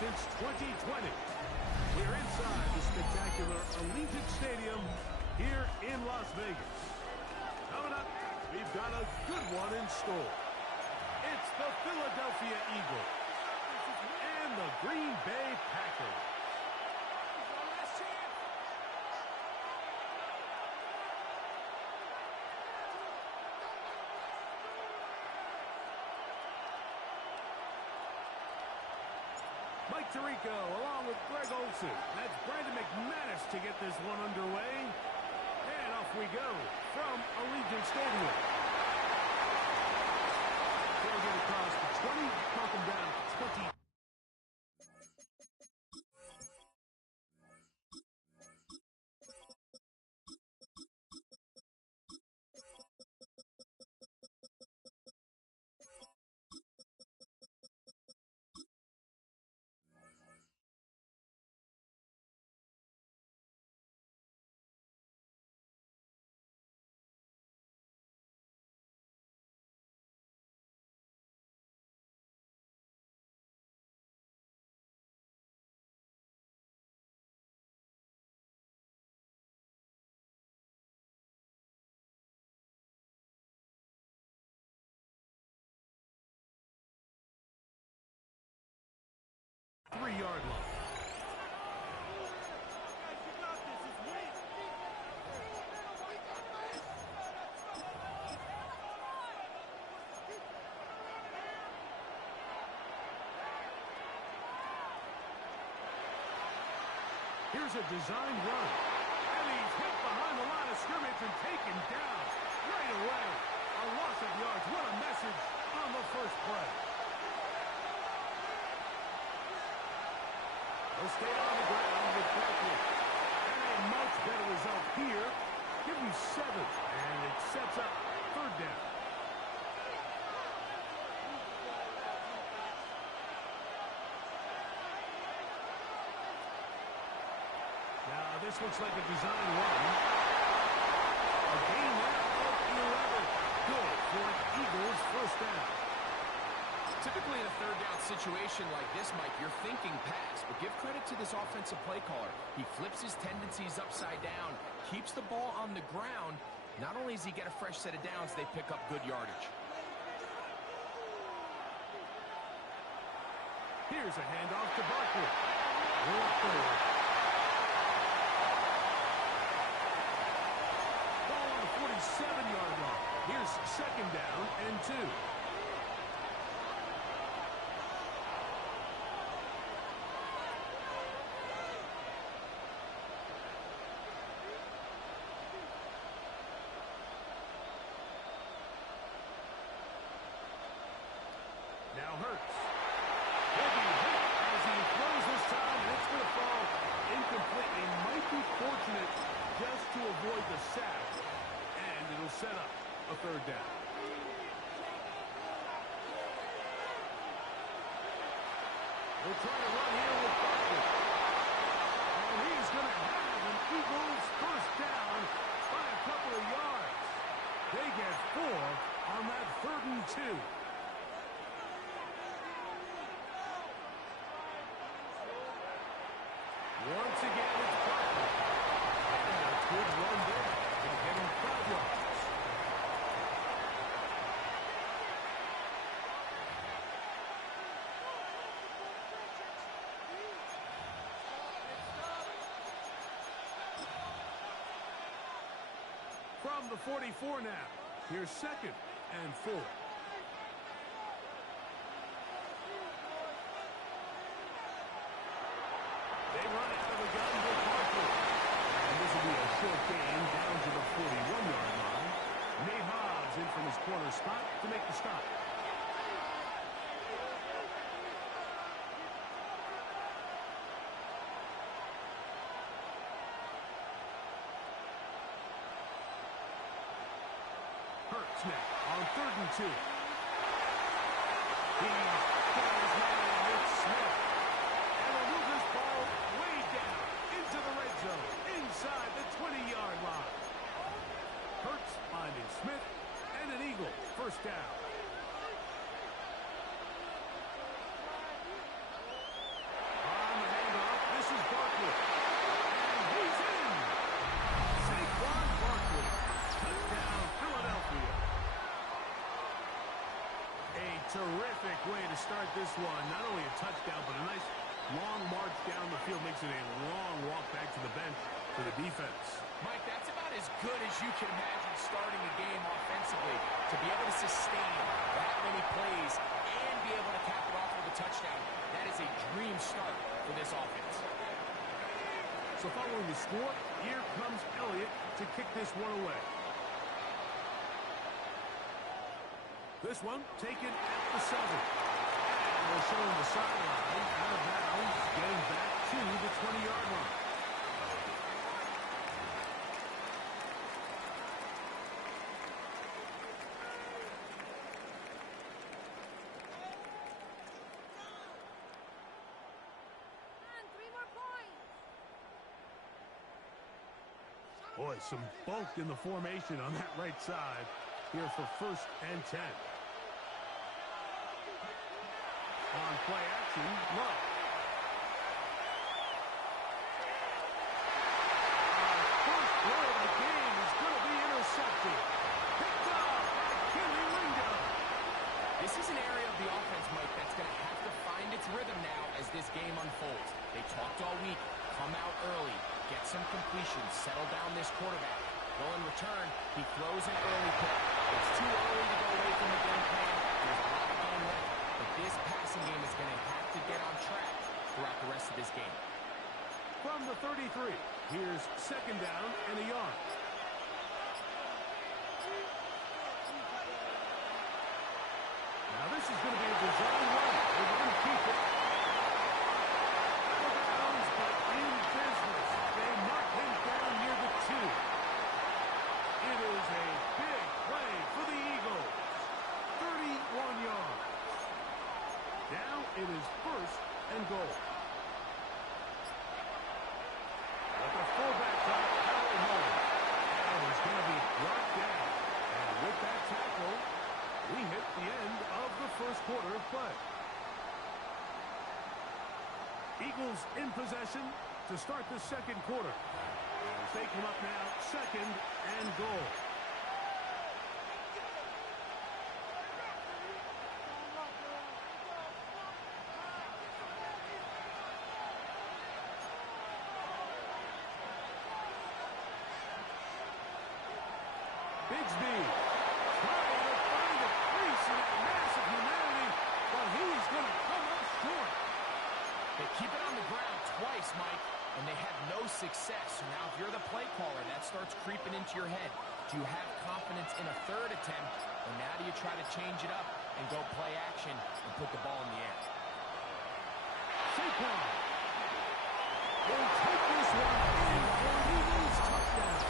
since 2020. We're inside the spectacular Allegiant Stadium here in Las Vegas. Coming up, we've got a good one in store. It's the Philadelphia Eagles and the Green Bay Packers. Mike Tirico along with Greg Olsen. That's Brandon McManus to get this one underway. And off we go from Allegiant Stadium. They'll get across the 20, knock them down to 20. Three-yard line. Here's a designed run. And he's hit behind the line of scrimmage and taken down right away. A loss of yards. What a message on the first play. They'll stay on the ground with Barkley. And a much better result here. Give him 7. And it sets up third down. Now this looks like a design run. A gain there of 11. Good for an Eagles first down. Typically in a third down situation like this, Mike, you're thinking pass, but give credit to this offensive play caller. He flips his tendencies upside down, keeps the ball on the ground. Not only does he get a fresh set of downs, they pick up good yardage. Here's a handoff to Barkley. Ball on the 47-yard line. Here's second down and 2. Now Hurts. He'll be hit as he throws this time, and it's going to fall incomplete. He might be fortunate just to avoid the sack, and it'll set up a third down. We'll try to run here with Barkley. And he's going to have an Eagles first down by a couple of yards. They get 4 on that 3rd and 2. Once again, it's Barkley. And a good run there. They're getting 5 yards. From the 44 now. Here's 2nd and 4. They run out of the gun with Barkley. And this will be a short gain down to the 41-yard line. Nate Hobbs in from his corner spot to make the stop. Hurts now on 3rd and 2. He's got his man with Smith. And will move this ball way down into the red zone, inside the 20-yard line. Hurts finding Smith, and an Eagle first down. not only a touchdown, but a nice long march down the field. Makes it a long walk back to the bench for the defense. Mike, that's about as good as you can imagine starting a game offensively. To be able to sustain that many plays and be able to cap it off with a touchdown, that is a dream start for this offense. So following the score, here comes Elliott to kick this one away. This one taken at the 7. And we're showing the sideline out of bounds, getting back to the 20-yard line. Boy, some bulk in the formation on that right side here for 1st and 10. On play action, Love. First play of the game is going to be intercepted. Picked up by Kelly Ringo. This is an area of the offense, Mike, that's going to have to find its rhythm now as this game unfolds. They talked all week. Come out early, get some completions, settle down this quarterback. Well, in return, he throws an early pick. It's too early to go away from the game plan. There's a lot of game left, but this passing game is going to have to get on track throughout the rest of this game. From the 33, here's 2nd down and a yard. Now this is going to be a design run. They're going to keep it. It is a big play for the Eagles. 31 yards. Now it is 1st and goal. But the fullback got Howard home. And is going to be brought down. And with that tackle, we hit the end of the 1st quarter of play. Eagles in possession to start the 2nd quarter. As they come up now, 2nd and goal. Bigsby trying to find a crease in that massive humanity, but he's going to come up short. They keep it on the ground twice, Mike, and they have no success. So now if you're the play caller, that starts creeping into your head. Do you have confidence in a 3rd attempt, or now do you try to change it up and go play action and put the ball in the air? Saquon will take this one in for an Eagles touchdown.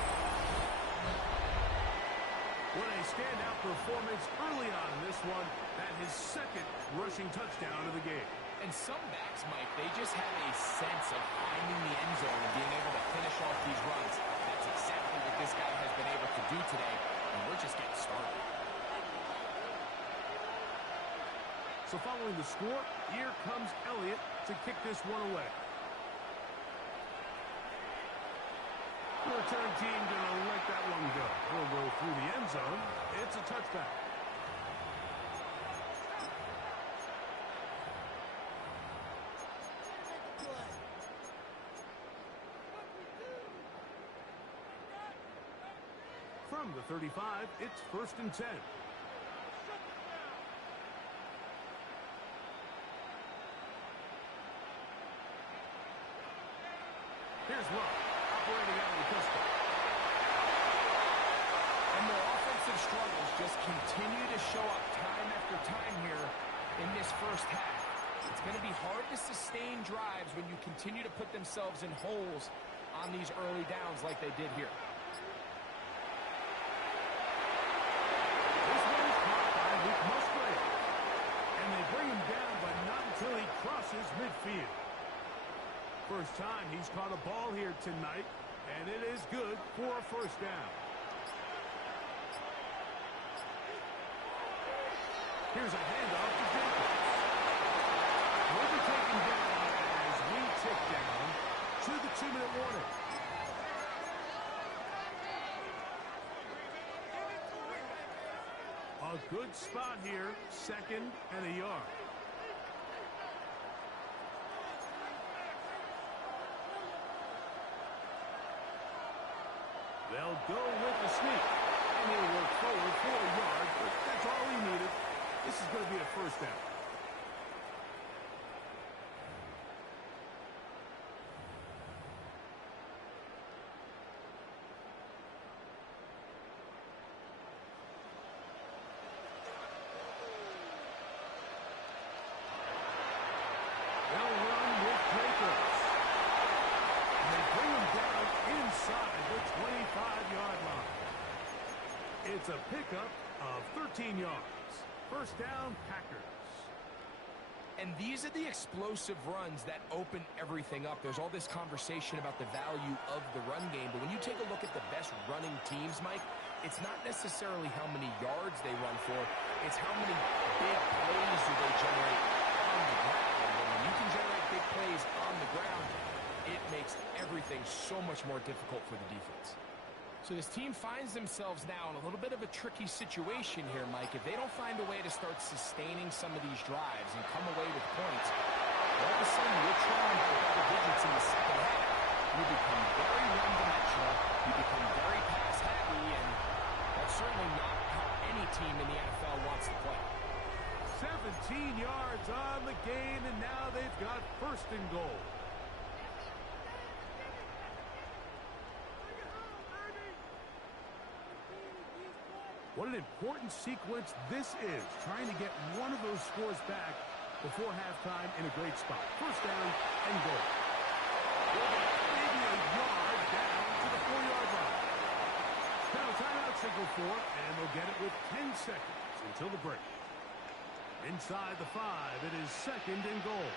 What a standout performance early on in this one. That his 2nd rushing touchdown of the game. And some backs, Mike, they just have a sense of finding the end zone and being able to finish off these runs. That's exactly what this guy has been able to do today, and we're just getting started. So following the score, here comes Elliott to kick this one away. The return team going to let that one go. He'll go through the end zone. It's a touchback. From the 35, it's 1st and 10. Here's Love, operating out of the pistol. And their offensive struggles just continue to show up time after time here in this 1st half. It's going to be hard to sustain drives when you continue to put themselves in holes on these early downs like they did here. And they bring him down, but not until he crosses midfield. First time he's caught a ball here tonight, and it is good for a 1st down. Here's a handoff to Jacobs. Will be taken down as we tick down to the 2-minute warning. A good spot here, 2nd and a yard. They'll go with the sneak. And he'll work forward for a yard, but that's all he needed. This is going to be a first down. They'll run with Jacobs. And they bring him down inside the 25-yard line. It's a pickup of 13 yards. First down, Packers. And these are the explosive runs that open everything up. There's all this conversation about the value of the run game, but when you take a look at the best running teams, Mike, it's not necessarily how many yards they run for, it's how many big plays do they generate on the ground. And when you can generate big plays on the ground, it makes everything so much more difficult for the defense. So this team finds themselves now in a little bit of a tricky situation here, Mike. If they don't find a way to start sustaining some of these drives and come away with points, all of a sudden you're trailing by double digits in the second half. You become very one-dimensional, you become very pass-heavy, and that's certainly not how any team in the NFL wants to play. 17 yards on the gain, and now they've got first and goal. What an important sequence this is, trying to get one of those scores back before halftime in a great spot. First down and goal. Maybe a yard down to the 4-yard line. Now timeout signal for, and they'll get it with 10 seconds until the break. Inside the 5, it is second and goal.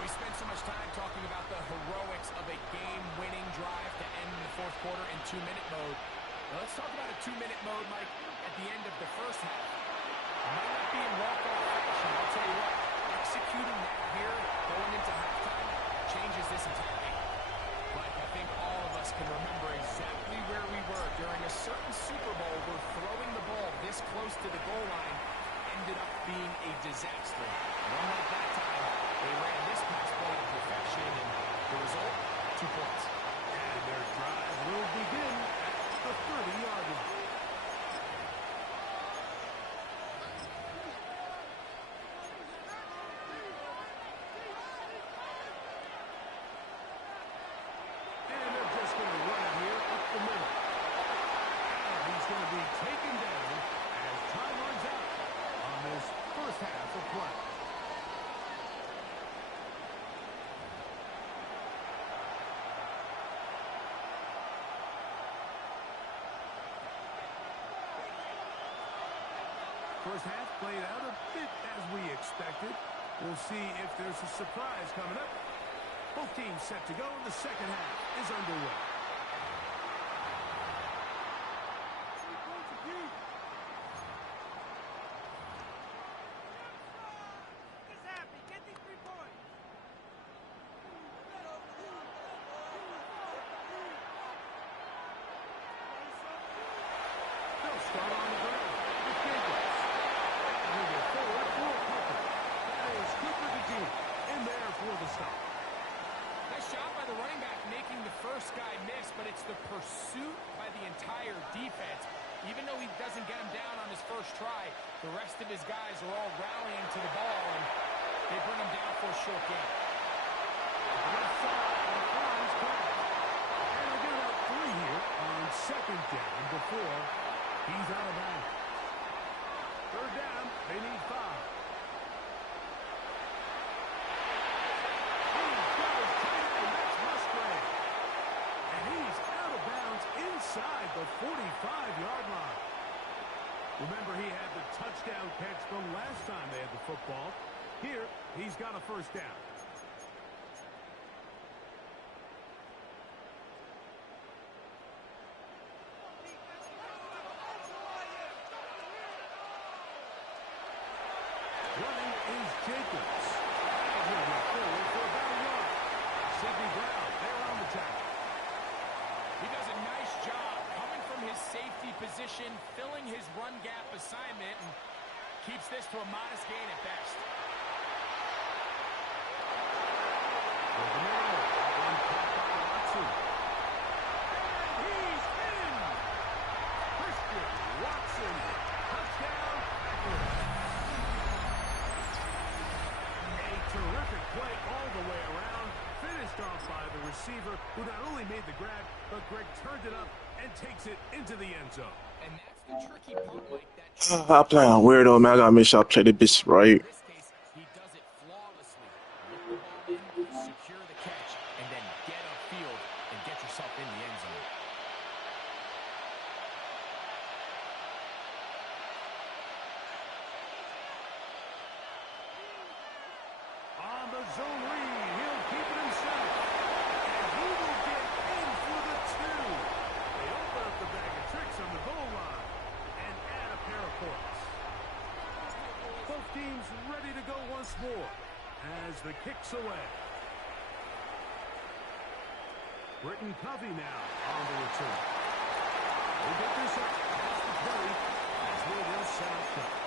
We spent so much time talking about the heroics of a game-winning drive to end the fourth quarter in 2-minute mode. Now let's talk about a 2-minute mode, Mike, at the end of the first half. It might not be in walk-off fashion. I'll tell you what, executing that here, going into halftime, changes this entire game. Mike, I think all of us can remember exactly where we were during a certain Super Bowl where throwing the ball this close to the goal line ended up being a disaster. And unlike that time, they ran this pass play to perfection, and the result, 2 points. And their drive will begin at the 30-yard line. And they're just going to run it here up the middle. And he's going to be taken down as time runs out on this first half of play. First half played out a bit as we expected. We'll see if there's a surprise coming up. Both teams set to go, and the second half is underway. They'll start on the ground with Jacobs. And he'll go forward for Cooper. That is Cooper to deep in there for the stop. Nice job by the running back making the first guy miss, but it's the pursuit by the entire defense. Even though he doesn't get him down on his first try, the rest of his guys are all rallying to the ball, and they bring him down for a short game. Left side, and finds Pratt. And they get about 3 here on second down before he's out of bounds. Third down, they need 5. Inside the 45-yard line. Remember, he had the touchdown catch the last time they had the football. Here, he's got a first down. Running is Jacobs. And he'll get forward for about a yard. Sidney Brown, they're on the tackle. He does a nice job Keeps this to a modest gain at best. He's in! Christian Watson, touchdown, Packers. A terrific play all the way around, finished off by the receiver, who not only made the grab, but Greg turned it up and takes it into the end zone. And that's the tricky part, Mike. I'm playing weirdo, man. I gotta make sure I play the bitch right. In this case, he does it flawlessly. Look the ball in, secure the catch, and then get upfield and get yourself in the end zone. On the zone read, he'll keep it himself. And he will get in for the two. They open up the bag of tricks on the goal line and add a pair of points. Both teams ready to go once more as the kick's away. Britton Covey now on the return. We'll get this up past the 20 as we will set up front.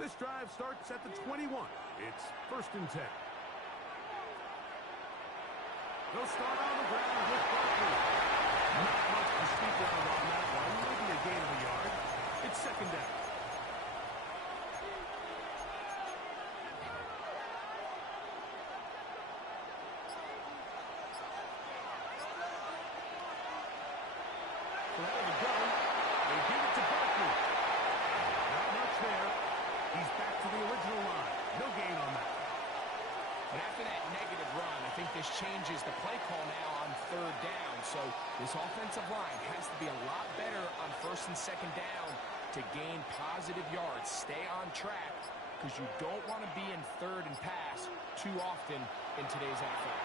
This drive starts at the 21. It's 1st and 10. They'll start on the ground with Barkley. Not much to speak of on that one. Maybe a gain of a yard. It's 2nd down. So out of the gun, they give it to Barkley. Not much there. He's back to the original line. No gain on that. But after that negative run, I think this changes the play call now on 3rd down. So this offensive line has to be a lot better on 1st and 2nd down to gain positive yards. Stay on track because you don't want to be in 3rd and pass too often in today's NFL.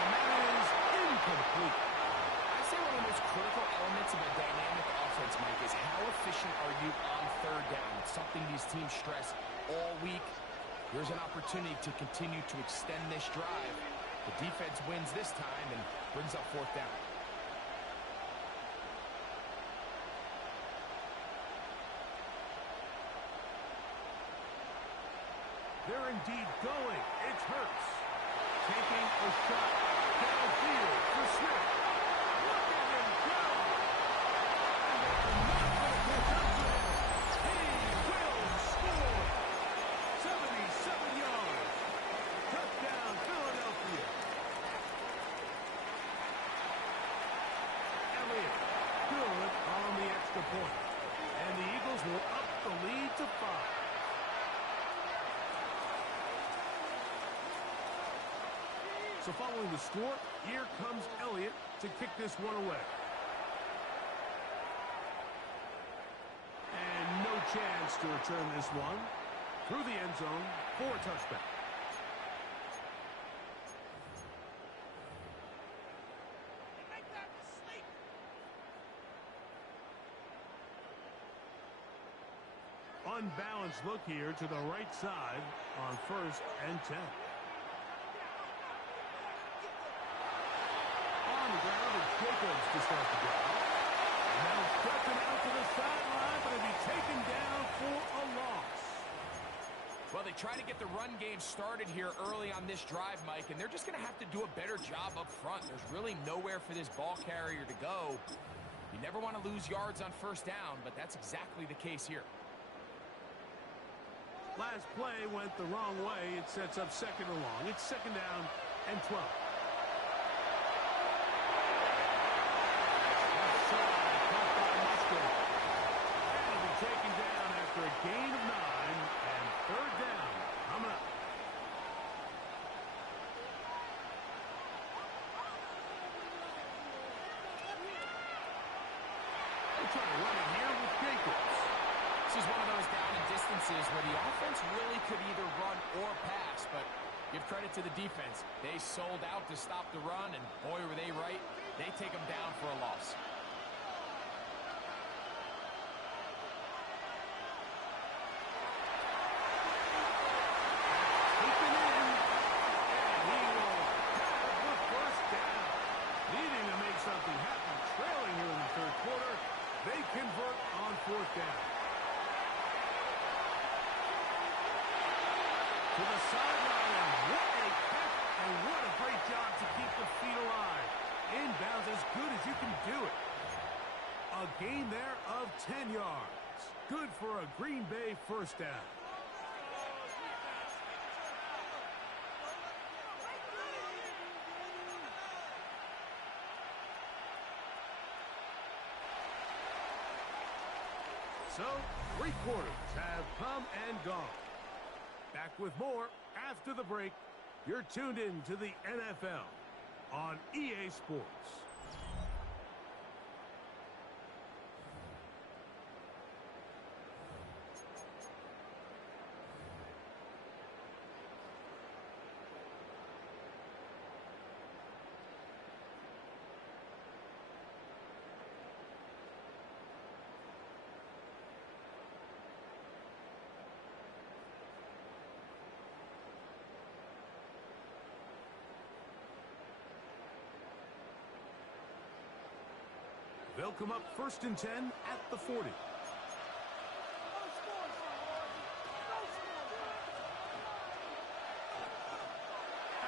And that is incomplete. I'd say one of the most critical elements of a dynamic offense, Mike, is how efficient are you on 3rd down? It's something these teams stress all week. Here's an opportunity to continue to extend this drive. The defense wins this time and brings up 4th down. They're indeed going. It's Hurts. Taking a shot downfield for Smith. Look at him go! And they're not going to catch up to him. He will score. 77 yards. Touchdown, Philadelphia. Elliott good on the extra point. And the Eagles will up the lead to 5. So following the score, here comes Elliott to kick this one away. And no chance to return this one through the end zone for a touchback. Unbalanced look here to the right side on 1st and 10. Jacobs to start the drive. And now stretching out to the sideline, but it'll be taken down for a loss. Well, they try to get the run game started here early on this drive, Mike, and they're just going to have to do a better job up front. There's really nowhere for this ball carrier to go. You never want to lose yards on 1st down, but that's exactly the case here. Last play went the wrong way. It sets up 2nd and long. It's 2nd down and 12. Taken down after a gain of 9 and 3rd down coming up. We'll try to run it here with Jacobs. This is one of those down and distances where the offense really could either run or pass, but give credit to the defense. They sold out to stop the run, and boy, were they right. They take them down for a loss. for a Green Bay first down. So, 3 quarters have come and gone. Back with more after the break. You're tuned in to the NFL on EA Sports. They'll come up 1st and 10 at the 40. Out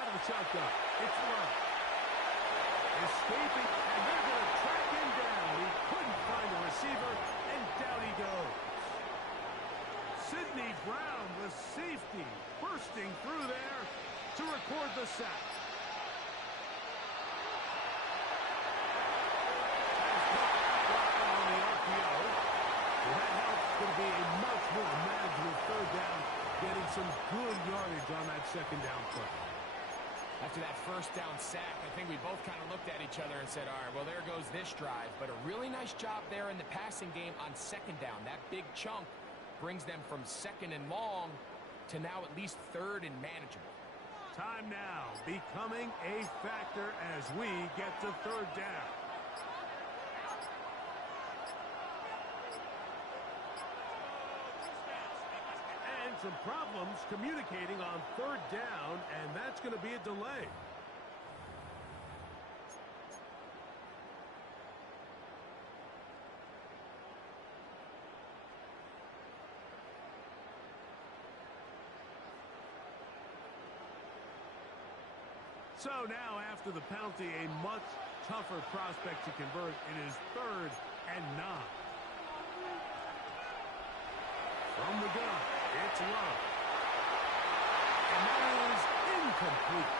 of the shotgun. It's Love. Escaping, and they're going to track him down. He couldn't find a receiver, and down he goes. Sidney Brown, the safety, bursting through there to record the sack. More manageable 3rd down, getting some good yardage on that 2nd down play. After that 1st down sack, I think we both kind of looked at each other and said, all right, well, there goes this drive. But a really nice job there in the passing game on 2nd down. That big chunk brings them from 2nd and long to now at least 3rd and manageable. Time now becoming a factor as we get to 3rd down. Some problems communicating on 3rd down, and that's going to be a delay. So now after the penalty, a much tougher prospect to convert. It is 3rd and 9. From the gun, it's Love. And that is incomplete.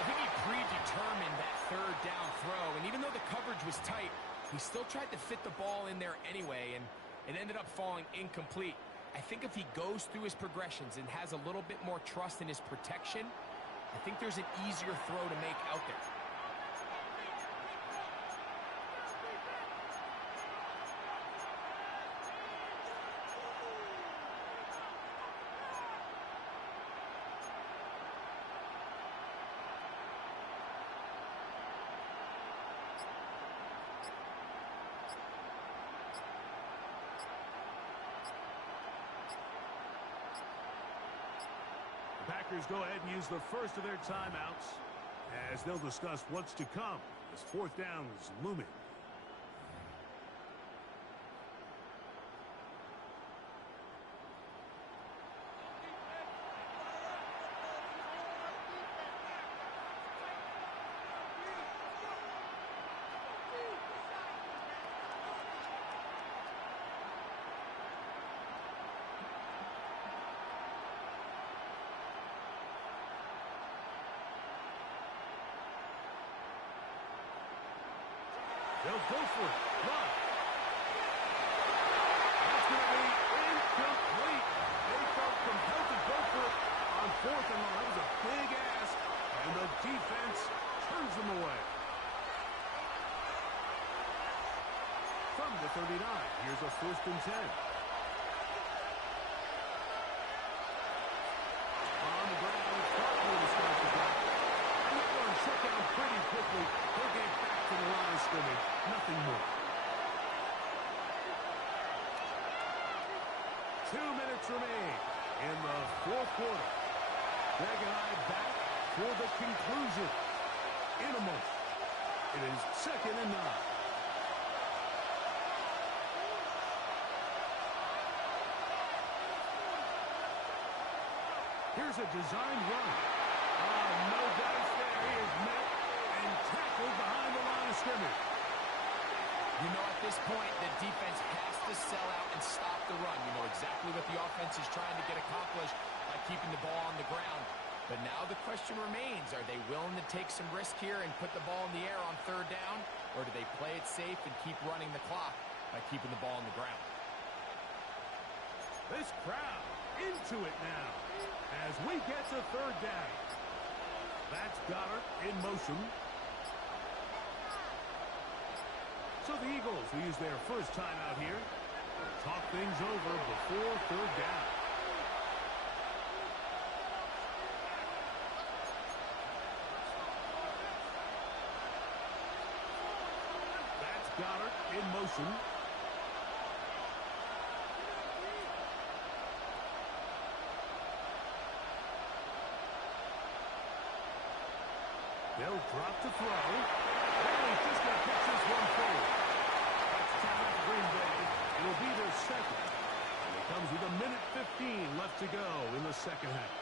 I think he predetermined that 3rd down throw, and even though the coverage was tight, he still tried to fit the ball in there anyway, and it ended up falling incomplete. I think if he goes through his progressions and has a little bit more trust in his protection, I think there's an easier throw to make out there. Packers go ahead and use the first of their timeouts as they'll discuss what's to come as 4th down is looming. They'll go for it. Love. That's going to be incomplete. They felt compelled to go for it on 4th and long. That was a big ask, and the defense turns them away. From the 39, here's a 1st and 10. On the ground, it's Barkley to start the drive. And that one shut down pretty quickly. He'll get back to the line of scrimmage. Nothing more. 2 minutes remain in the 4th quarter. Greg and I back for the conclusion in a moment. It is 2nd and 9. Here's a designed run. No dice there. He is met and tackled behind the line of scrimmage. You know, at this point, the defense has to sell out and stop the run. You know exactly what the offense is trying to get accomplished by keeping the ball on the ground. But now the question remains, are they willing to take some risk here and put the ball in the air on third down? Or do they play it safe and keep running the clock by keeping the ball on the ground? This crowd into it now as we get to third down. That's Goddard in motion. So the Eagles will use their first time out here. Talk things over before third down. That's Goddard in motion. They'll drop to throw. And he's just going to pitch this one forward. That's time for Green Bay. It'll be their second. And it comes with 1:15 left to go in the second half.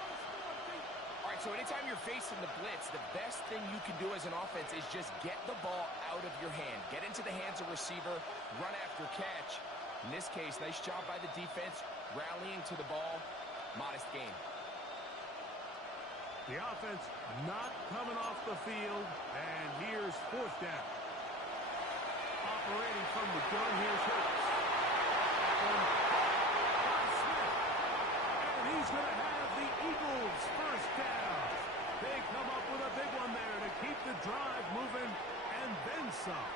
All right, so anytime you're facing the blitz, the best thing you can do as an offense is just get the ball out of your hand. Get into the hands of receiver, run after catch. In this case, nice job by the defense, rallying to the ball. Modest gain. The offense not coming off the field, and here's fourth down. Operating from the gun, here's Hurts. Smith. And he's going to have the Eagles first down. They come up with a big one there to keep the drive moving, and then some.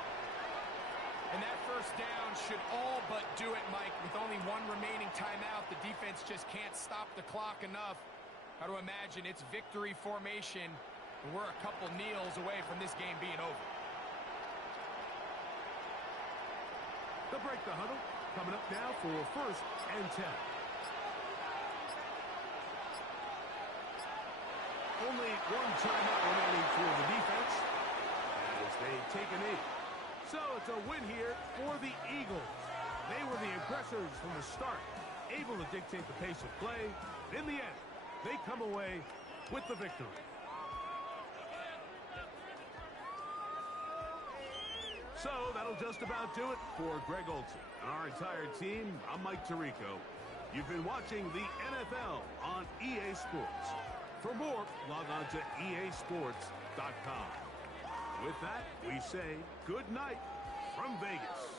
And that first down should all but do it, Mike. With only one remaining timeout, the defense just can't stop the clock enough. How to imagine it's victory formation, and we're a couple kneels away from this game being over. They'll break the huddle. Coming up now for first and 10. Only one timeout remaining for the defense as they take a knee. So it's a win here for the Eagles. They were the aggressors from the start, able to dictate the pace of play. In the end, they come away with the victory. So that'll just about do it for Greg Olsen and our entire team. I'm Mike Tirico. You've been watching the NFL on EA Sports. For more, log on to easports.com. With that, we say good night from Vegas.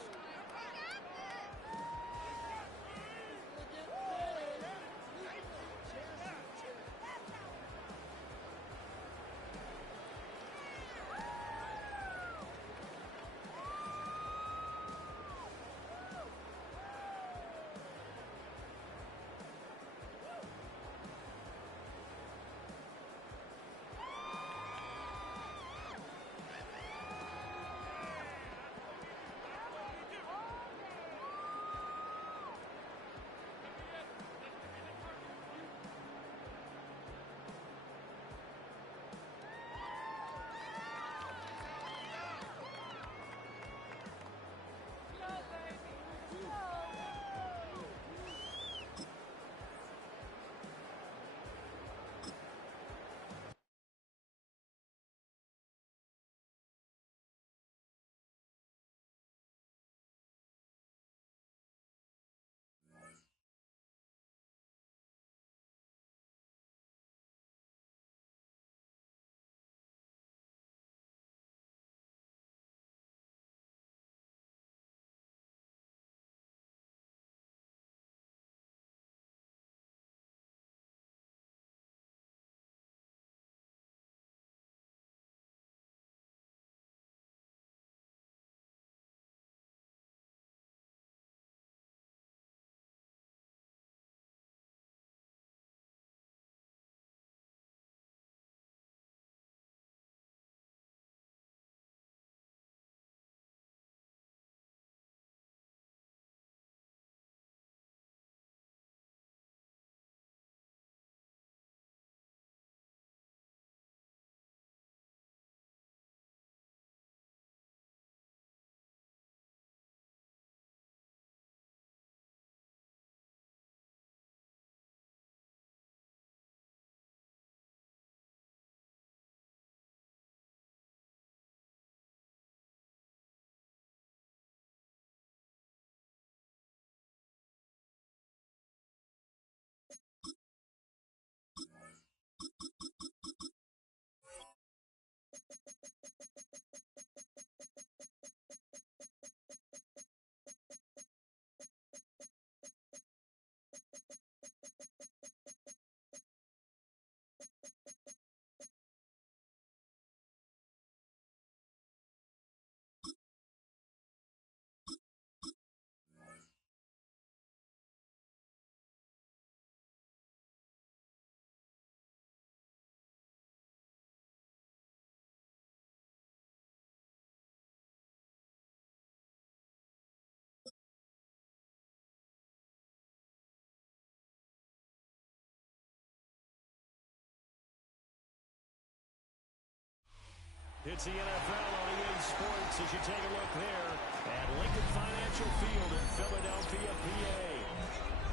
It's the NFL on EA Sports as you take a look there at Lincoln Financial Field in Philadelphia, PA.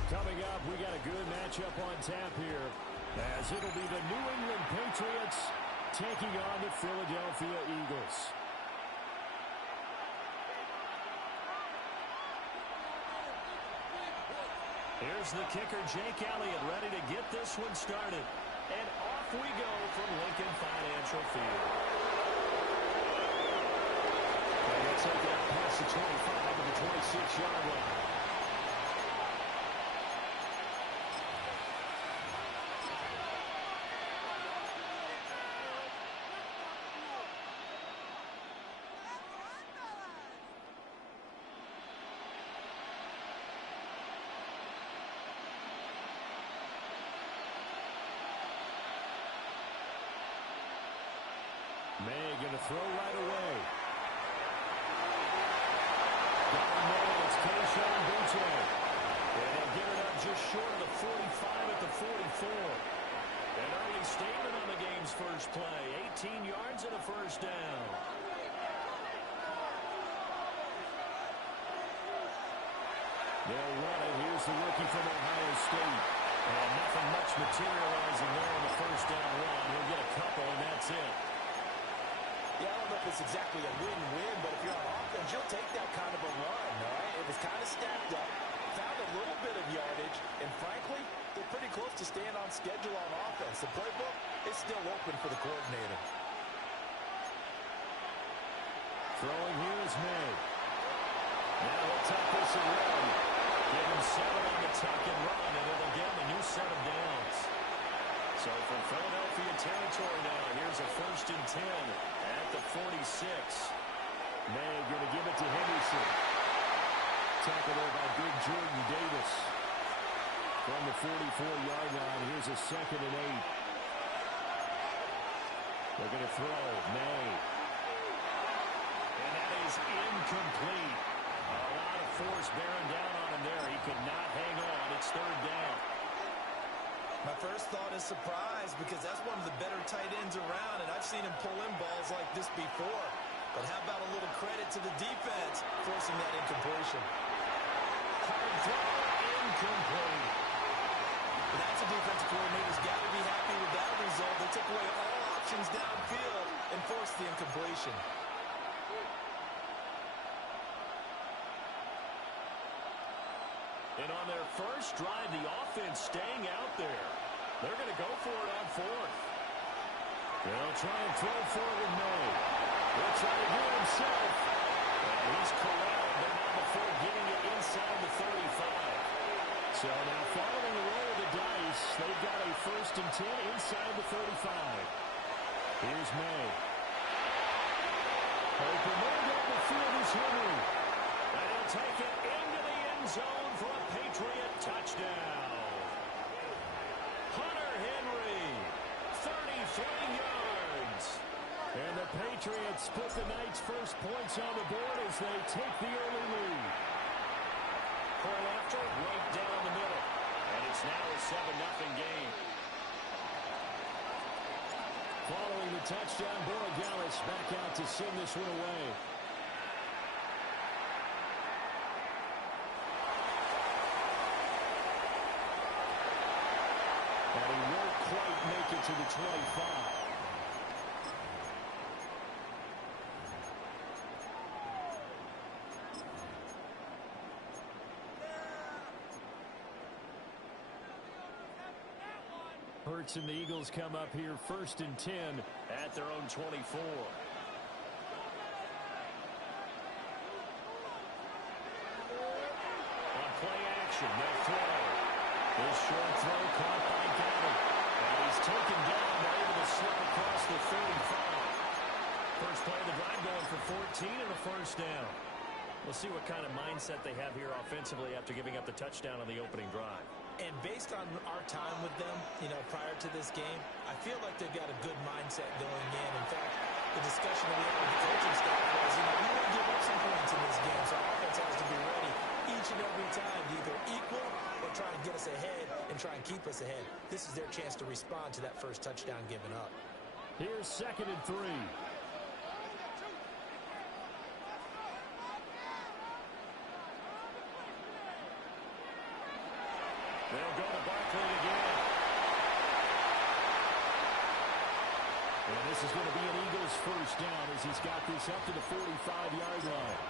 Coming up, we got a good matchup on tap here as it'll be the New England Patriots taking on the Philadelphia Eagles. Here's the kicker, Jake Elliott, ready to get this one started. And off we go from Lincoln Financial Field. And they'll take it out past the 25 to the 26-yard line. May going to throw right away. Down there, it's Keyshawn Butte. And he'll get it up just short of the 45 at the 44. An early statement on the game's first play. 18 yards and a first down. They'll run it. Here's the rookie from Ohio State. And nothing much materializing there on the first down run. He'll get a couple, and that's it. Yeah, I don't know if it's exactly a win-win, but if you're on offense, you'll take that kind of a run, all right? It was kind of stacked up, found a little bit of yardage, and frankly, they're pretty close to staying on schedule on offense. The playbook is still open for the coordinator. Throwing here is May. Now he'll tuck this and run. Give him 7 on the tuck and run, and it'll get him a new set of downs. So from Philadelphia territory now, here's a 1st and 10 at the 46. May going to give it to Henderson. Tackled there by big Jordan Davis. From the 44-yard line, here's a 2nd and 8. They're going to throw. May. And that is incomplete. A lot of force bearing down on him there. He could not hang on. It's 3rd down. My first thought is surprise because that's one of the better tight ends around, and I've seen him pull in balls like this before. But how about a little credit to the defense forcing that incompletion? Hard throw, incomplete. But that's a defensive coordinator's got to be happy with that result. They took away all options downfield and forced the incompletion. And on their first drive, the offense staying out there. They're going to go for it on 4th. They'll try and throw for it with May. He'll try to do it himself. And he's corralled, but not before getting it inside the 35. So now following the roll of the dice, they've got a 1st and 10 inside the 35. Here's May. Open man down the field is Henry. And he'll take it into the end zone for a Patriot touchdown. Hunter Henry, 33 yards. And the Patriots put the night's first points on the board as they take the early lead. Curl after, right down the middle. And it's now a 7-0 game. Following the touchdown, Borregales back out to send this one away. And he won't quite make it to the 25. Hurts and the Eagles come up here 1st and 10 at their own 24. On play action, they'll throw. This short throw caught by Gavin. And he's taken down, but able to slip across the 35. First play of the drive going for 14 and a 1st down. We'll see what kind of mindset they have here offensively after giving up the touchdown on the opening drive. And based on our time with them, prior to this game, I feel like they've got a good mindset going in. In fact, the discussion that we had with the coaching staff was, we want to give up some points in this game, so our offense has to be ready each and every time to either equal or try and get us ahead and try and keep us ahead. This is their chance to respond to that first touchdown given up. Here's 2nd and 3. They'll go to Barkley again. And this is going to be an Eagles first down as he's got this up to the 45-yard line.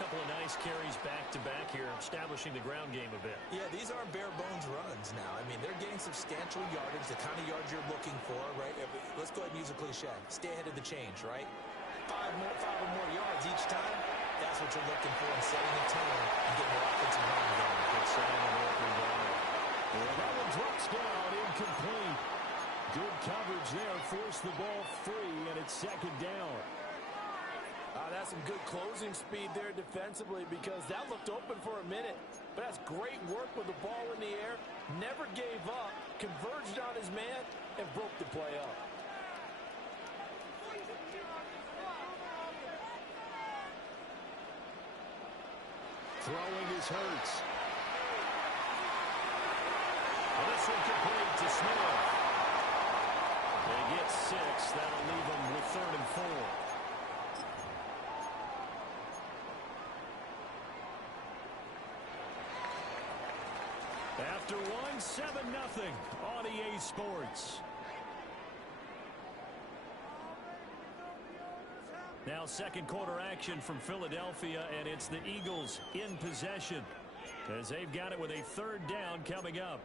Couple of nice carries back-to-back here, establishing the ground game a bit. Yeah, these aren't bare-bones runs now. I mean, they're getting substantial yardage, the kind of yards you're looking for, right? Let's go ahead and use a cliche. Stay ahead of the change, right? Five or more yards each time. That's what you're looking for in setting the tone and getting your offensive line going. Good sign on opening drive. Well, that one drops down, incomplete. Good coverage there, forced the ball free, and it's second down. That's some good closing speed there defensively because that looked open for a minute. But that's great work with the ball in the air. Never gave up, converged on his man, and broke the play up. Throwing is Hurts. Well, this one complete to Smith. They get 6. That'll leave them with 3rd and 4. After one, 7-0 on EA Sports. Now second quarter action from Philadelphia, and it's the Eagles in possession as they've got it with a 3rd down coming up.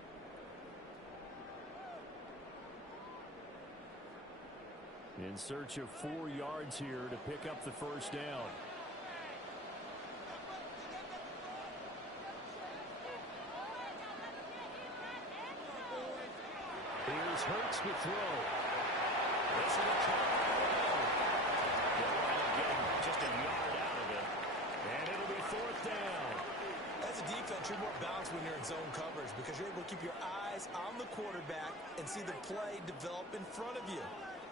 In search of 4 yards here to pick up the first down. Here's Hurts to throw. This is a try. They'll wind up getting just a yard out of it. And it'll be 4th down. As a defense, you're more balanced when you're in zone coverage because you're able to keep your eyes on the quarterback and see the play develop in front of you.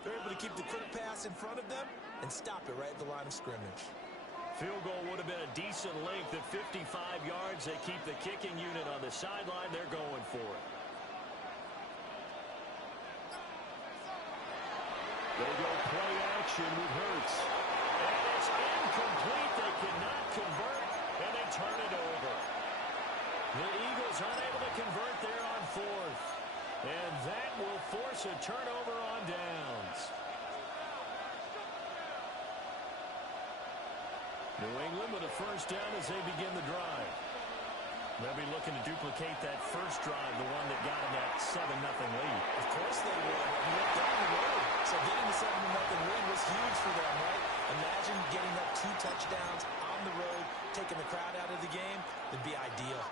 They're able to keep the quick pass in front of them and stop it right at the line of scrimmage. Field goal would have been a decent length at 55 yards. They keep the kicking unit on the sideline. They're going for it. They go play action with Hurts. And it's incomplete. They cannot convert, and they turn it over. The Eagles unable to convert there on 4th. And that will force a turnover on downs. New England with a first down as they begin the drive. They'll be looking to duplicate that first drive, the one that got them that 7-0 lead. Of course they would. You went down the road. So getting the 7-0 lead was huge for them, right? Imagine getting up 2 touchdowns on the road, taking the crowd out of the game. It'd be ideal.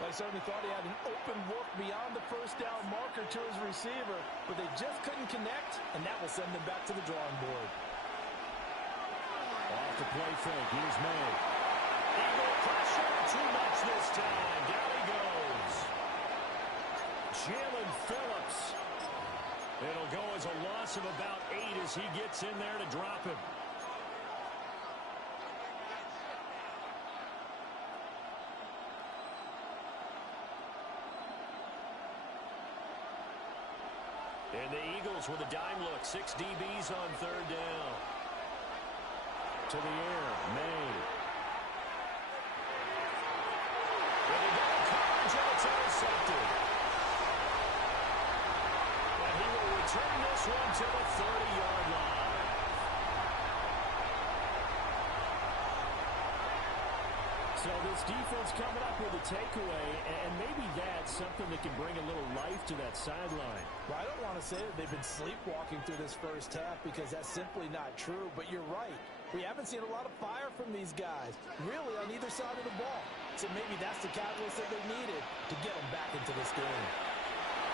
I certainly thought he had an open look beyond the first down marker to his receiver, but they just couldn't connect, and that will send them back to the drawing board. Off the play fake. Here's May. Eagle pressure. Too much this time. Down he goes. Jalen Phillips. It'll go as a loss of about 8 as he gets in there to drop him. And the Eagles with a dime look. 6 DBs on 3rd down. To the air, May. With a good coverage, and it's intercepted. And he will return this one to the 30-yard line. So this defense coming up with a takeaway, and maybe that's something that can bring a little life to that sideline. Well, I don't want to say that they've been sleepwalking through this first half because that's simply not true, but you're right. We haven't seen a lot of fire from these guys, really, on either side of the ball. So maybe that's the catalyst that they needed to get them back into this game.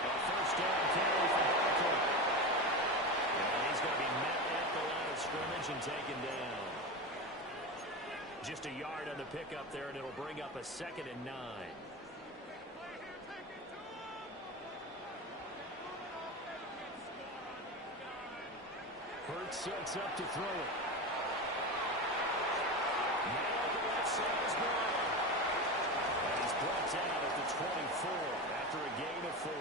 A first down carry for Barkley. And he's going to be met at the line of scrimmage and taken down. Just a yard on the pickup there, and it'll bring up a 2nd and 9. Hurts sets up to throw it. Now the left side is blown. And he's brought down at the 24 after a gain of 4.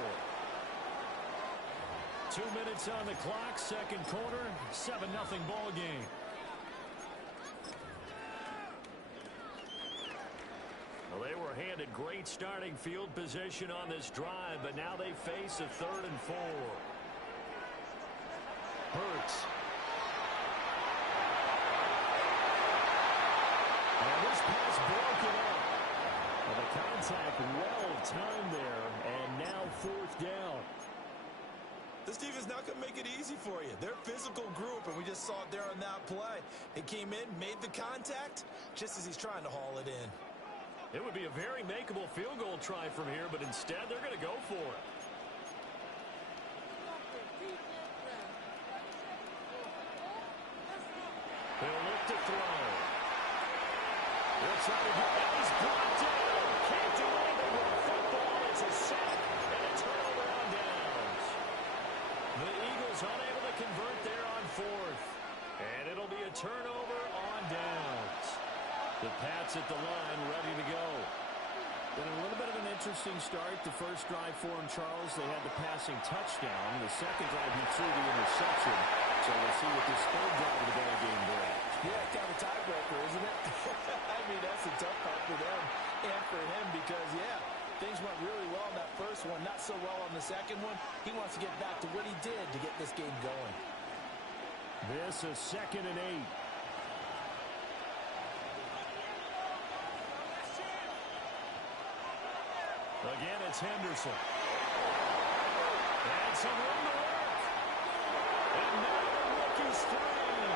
2 minutes on the clock, second quarter, 7-0 ball game. Well, they were handed great starting field position on this drive, but now they face a 3rd and 4. Hurts. And this pass broken up. Well, the contact well timed there, and now 4th down. This defense not going to make it easy for you. They're a physical group, and we just saw it there on that play. It came in, made the contact, just as he's trying to haul it in. It would be a very makeable field goal try from here, but instead they're going to go for it. He'll look to throw. They'll try to get that. He's brought down. Can't do anything with the football. It's a sack and a turnover on downs. The Eagles unable to convert there on 4th. And it'll be a turnover on downs. The Pats at the line, ready to go. Been a little bit of an interesting start. The first drive for him, Charles, they had the passing touchdown. The second drive, he threw the interception. So we'll see what this 3rd drive of the ball game brings. Yeah, kind of tiebreaker, isn't it? I mean, that's a tough part for them and for him because, yeah, things went really well in that first one, not so well on the second one. He wants to get back to what he did to get this game going. This is 2nd and 8. Again, it's Henderson. And some room to work. And now the rookie's free.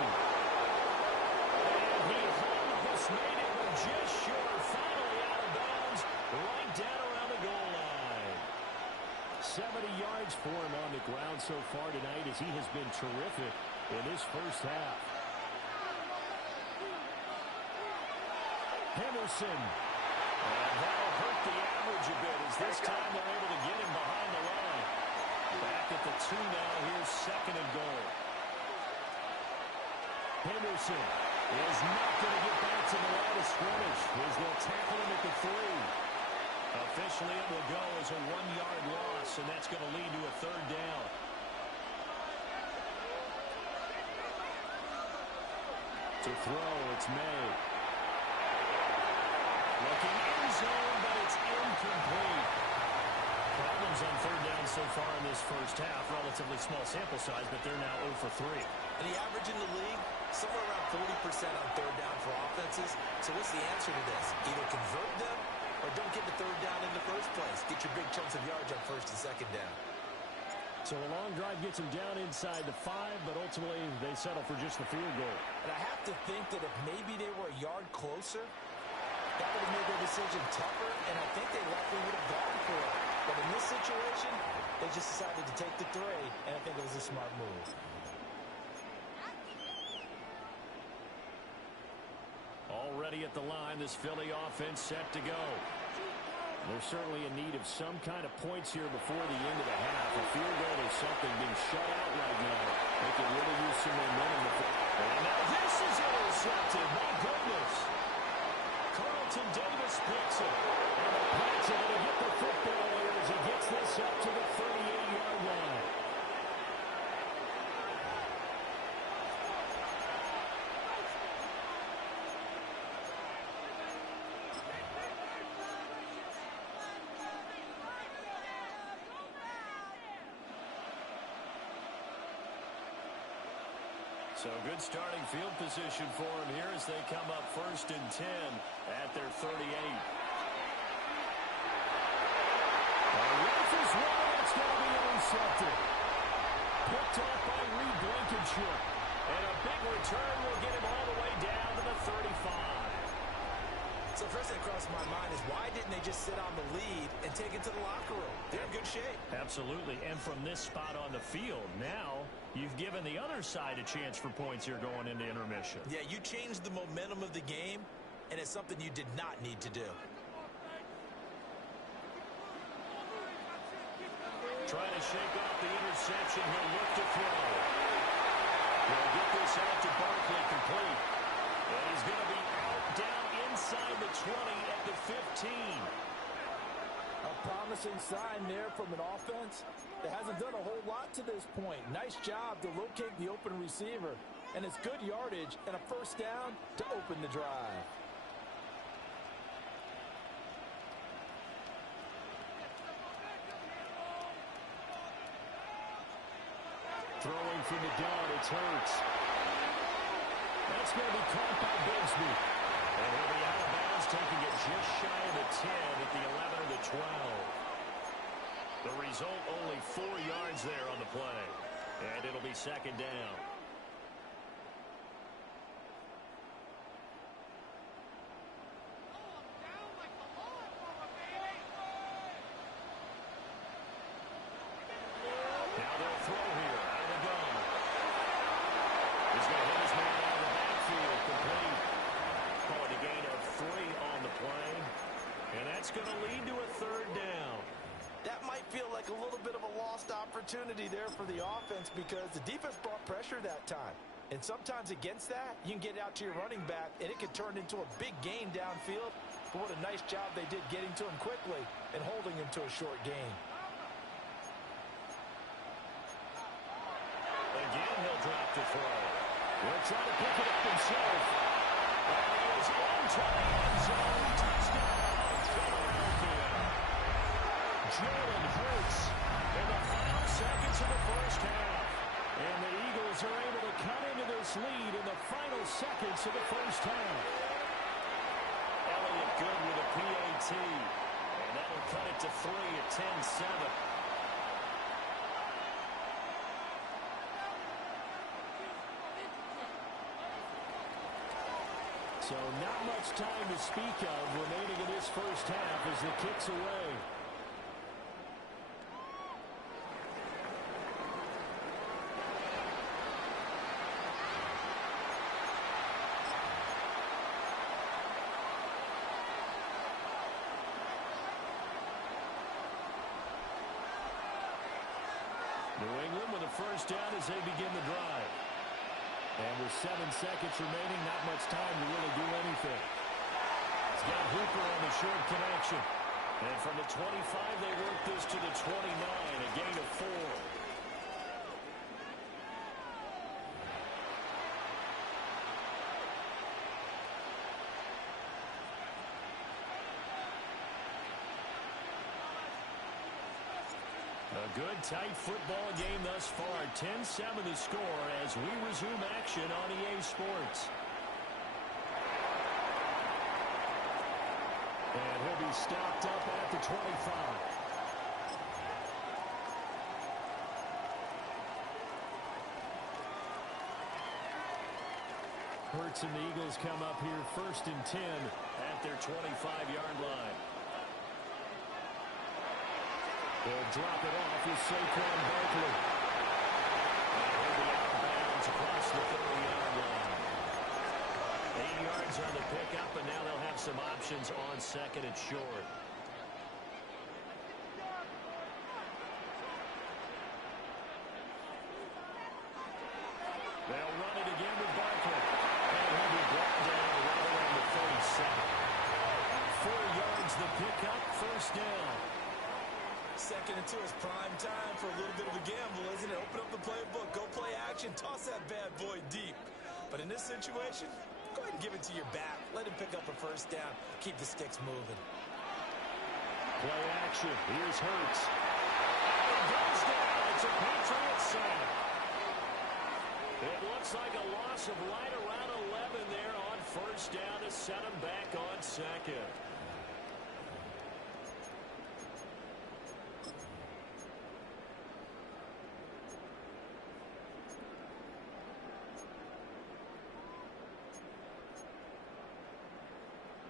And he almost made it, but just short. Finally out of bounds, right down around the goal line. 70 yards for him on the ground so far tonight as he has been terrific in this first half. Henderson. And that'll hurt the average a bit as this time they're able to get him behind the line. Back at the 2 now. Here's 2nd and goal. Henderson is not going to get back to the line of scrimmage as they'll tackle him at the 3. Officially, it will go as a 1-yard loss, and that's going to lead to a 3rd down. To throw, it's May. Looking in zone, but it's incomplete. Problems on 3rd down so far in this first half. Relatively small sample size, but they're now 0 for 3. And the average in the league, somewhere around 40% on 3rd down for offenses. So what's the answer to this? Either convert them or don't get the 3rd down in the first place. Get your big chunks of yards on 1st and 2nd down. So a long drive gets them down inside the 5, but ultimately they settle for just the field goal. And I have to think that if maybe they were a yard closer, that would have made their decision tougher, and I think they likely would have gone for it. But in this situation, they just decided to take the 3, and I think it was a smart move. Already at the line, this Philly offense set to go. They're certainly in need of some kind of points here before the end of the half. A field goal or something being shut out right now. They can really use some momentum. And now this is intercepted. My goodness. Carlton Davis picks it. And the Pats are going to get the football here as he gets this up to the 38-yard line. So good starting field position for him here as they come up 1st and 10 at their 38. Rifles one, that's going to be intercepted. Picked off by Reed Blankenship. And a big return will get him all the way down to the 35. So first thing that crossed my mind is why didn't they just sit on the lead and take it to the locker room? They're in good shape. Absolutely. And from this spot on the field, now you've given the other side a chance for points here going into intermission. Yeah, you changed the momentum of the game, and it's something you did not need to do. Trying to shake off the interception. He'll look to throw. He'll get this out to Barkley complete. And he's going to be out down inside the 20 at the 15. A promising sign there from an offense that hasn't done a whole lot to this point. Nice job to locate the open receiver. And it's good yardage and a 1st down to open the drive. from the gun. It's Hurts. That's going to be caught by Bigsby. And he'll be out of bounds, taking it just shy of the 10 at the 11 or the 12. The result, only 4 yards there on the play. And it'll be second down. Now they'll throw here out of the gun. He's going to hit his man out of the backfield, complete. Calling a gain of 3 on the play. And that's going to lead to a third down. That might feel like a little bit of a lost opportunity there for the offense because the defense brought pressure that time. And sometimes against that, you can get out to your running back, and it could turn into a big gain downfield. But what a nice job they did getting to him quickly and holding him to a short gain. Again, he'll drop the throw. He'll try to pick it up himself. And he is into the end zone. Touchdown, Philadelphia. Jalen Hurts in the final seconds of the first half. And the Eagles are able to cut into this lead in the final seconds of the first half. Elliott good with a PAT. And that'll cut it to 3 at 10-7. So not much time to speak of remaining in this first half as the kick's away. New England with a first down as they begin the drive. And with 7 seconds remaining, not much time to really do anything. It's got Hooper on the short connection. And from the 25, they work this to the 29, a gain of 4. A good, tight football game thus far. 10-7 the score as we resume action on EA Sports. And he'll be stopped up at the 25. Hurts and the Eagles come up here 1st and 10 at their 25-yard line. They'll drop it off with Saquon Barkley. And he'll be out of bounds across the 30-yard line. 8 yards on the pickup, and now they'll have some options on 2nd and short. They'll run it again with Barkley. And he'll be brought down right around the 37. 4 yards the pickup, first down. 2nd and 2 is prime time for a little bit of a gamble, isn't it? Open up the playbook, go play action, toss that bad boy deep. But in this situation, go ahead and give it to your back. Let him pick up a first down. Keep the sticks moving. Play action. Here's Hurts. And it goes down. It's a Patriot sack. It looks like a loss of right around 11 there on first down to set him back on 2nd.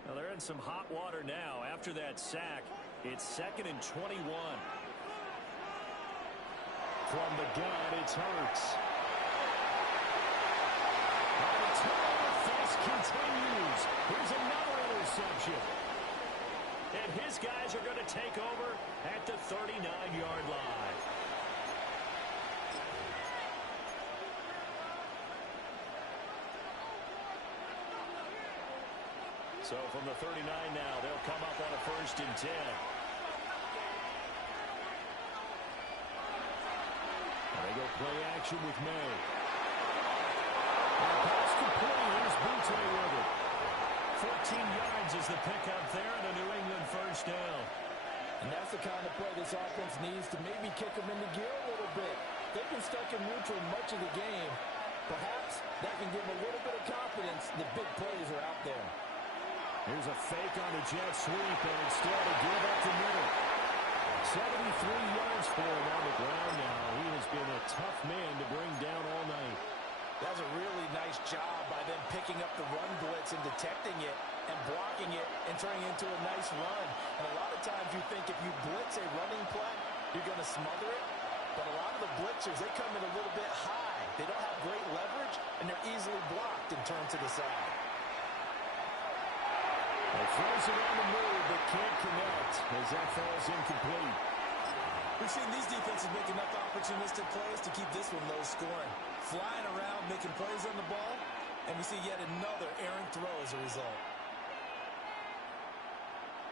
Now they're in some hot water now after that sack. It's 2nd and 21. From the gun, it's Hurts. The turnover fest continues. Here's another interception. And his guys are going to take over at the 39-yard line. So from the 39 now, they'll come up on a 1st and 10. They go play action with May. Pass complete. Here's Butte with it. 14 yards is the pickup there and a New England first down. And that's the kind of play this offense needs to maybe kick them into gear a little bit. they've been stuck in neutral much of the game. Perhaps that can give them a little bit of confidence. The big plays are out there. Here's a fake on the jet sweep, and instead a give up the middle. 73 yards for him on the ground now. He has been a tough man to bring down all night. That was a really nice job by them picking up the run blitz and detecting it and blocking it and turning it into a nice run. And a lot of times you think if you blitz a running play, you're going to smother it. But a lot of the blitzers, they come in a little bit high. They don't have great leverage, and they're easily blocked and turned to the side. He throws it on the move, but can't connect as that falls incomplete. We've seen these defenses make enough opportunistic plays to keep this one low scoring. Flying around, making plays on the ball, and we see yet another errant throw as a result.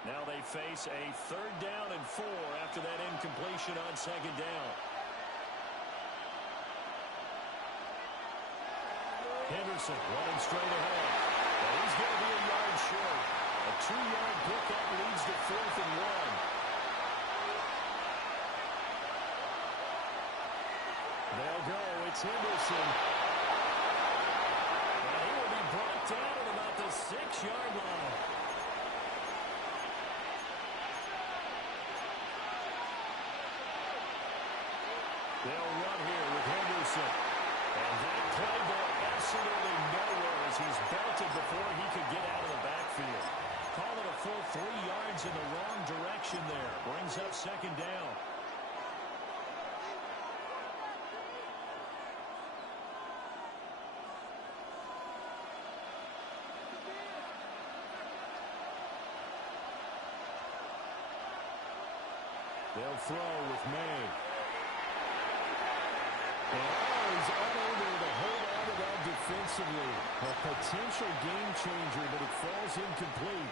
Now they face a 3rd down and 4 after that incompletion on 2nd down. Henderson running straight ahead. And he's going to be a yard short. A 2-yard pickup leads to 4th and 1. They'll go. It's Henderson. And he will be brought down at about the 6-yard line. They'll run here with Henderson. And that play going absolutely nowhere as he's belted before he could get out of the backfield. Call it a full 3 yards in the wrong direction there. Brings up 2nd down. They'll throw with May. And he's unable to hold on to that defensively. A potential game changer, but it falls incomplete.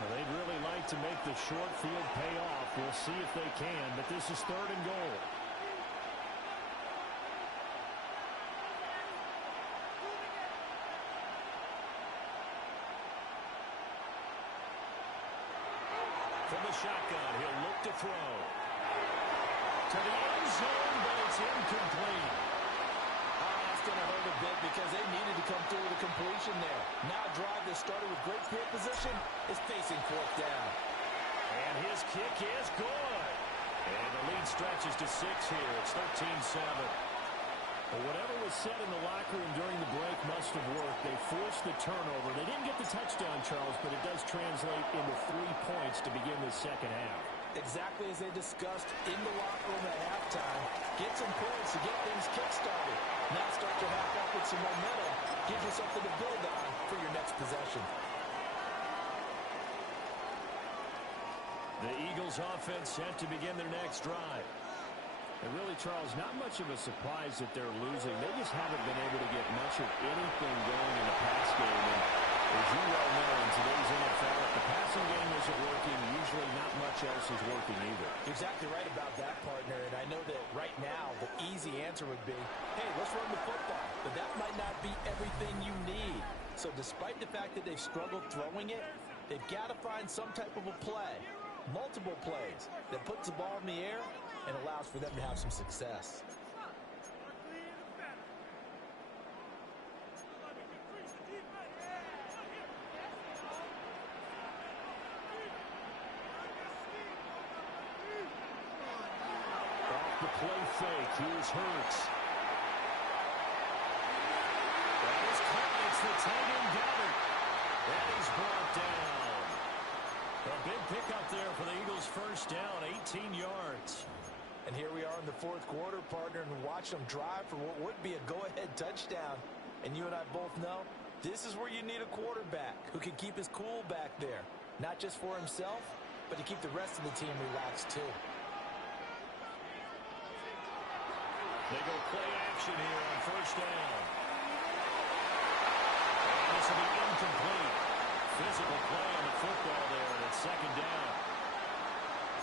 Well, they'd really like to make the short field pay off. We'll see if they can, but this is 3rd and goal. From the shotgun, he'll look to throw. To the end zone, but it's incomplete. That's going to hurt a bit because they needed to come through with a completion there. Now a drive that started with great field position is facing 4th down. And his kick is good. And the lead stretches to 6 here. It's 13-7. Well, whatever was said in the locker room during the break must have worked. They forced the turnover. They didn't get the touchdown, Charles, but it does translate into 3 points to begin the second half. Exactly as they discussed in the locker room at halftime. Get some points to get things kick-started. Now start your half off with some momentum. Gives you something to build on for your next possession. The Eagles offense set to begin their next drive. And really, Charles, not much of a surprise that they're losing. They just haven't been able to get much of anything going in the pass game. And as you well know, in today's NFL, if the passing game isn't working, usually not much else is working either. You're exactly right about that, partner. And I know that right now the easy answer would be, hey, let's run the football. But that might not be everything you need. So despite the fact that they've struggled throwing it, they've got to find some type of a play, multiple plays, that puts the ball in the air and allows for them to have some success. Off the play fake, here's Hurts. That is caught. It's the tight end Goddard. That is brought down. A big pickup there for the Eagles' first down, 18 yards. And here we are in the 4th quarter, partner, and watch them drive for what would be a go-ahead touchdown. And you and I both know this is where you need a quarterback who can keep his cool back there. Not just for himself, but to keep the rest of the team relaxed too. They go play action here on 1st down. And this will be incomplete. Physical play on the football there, and it's 2nd down.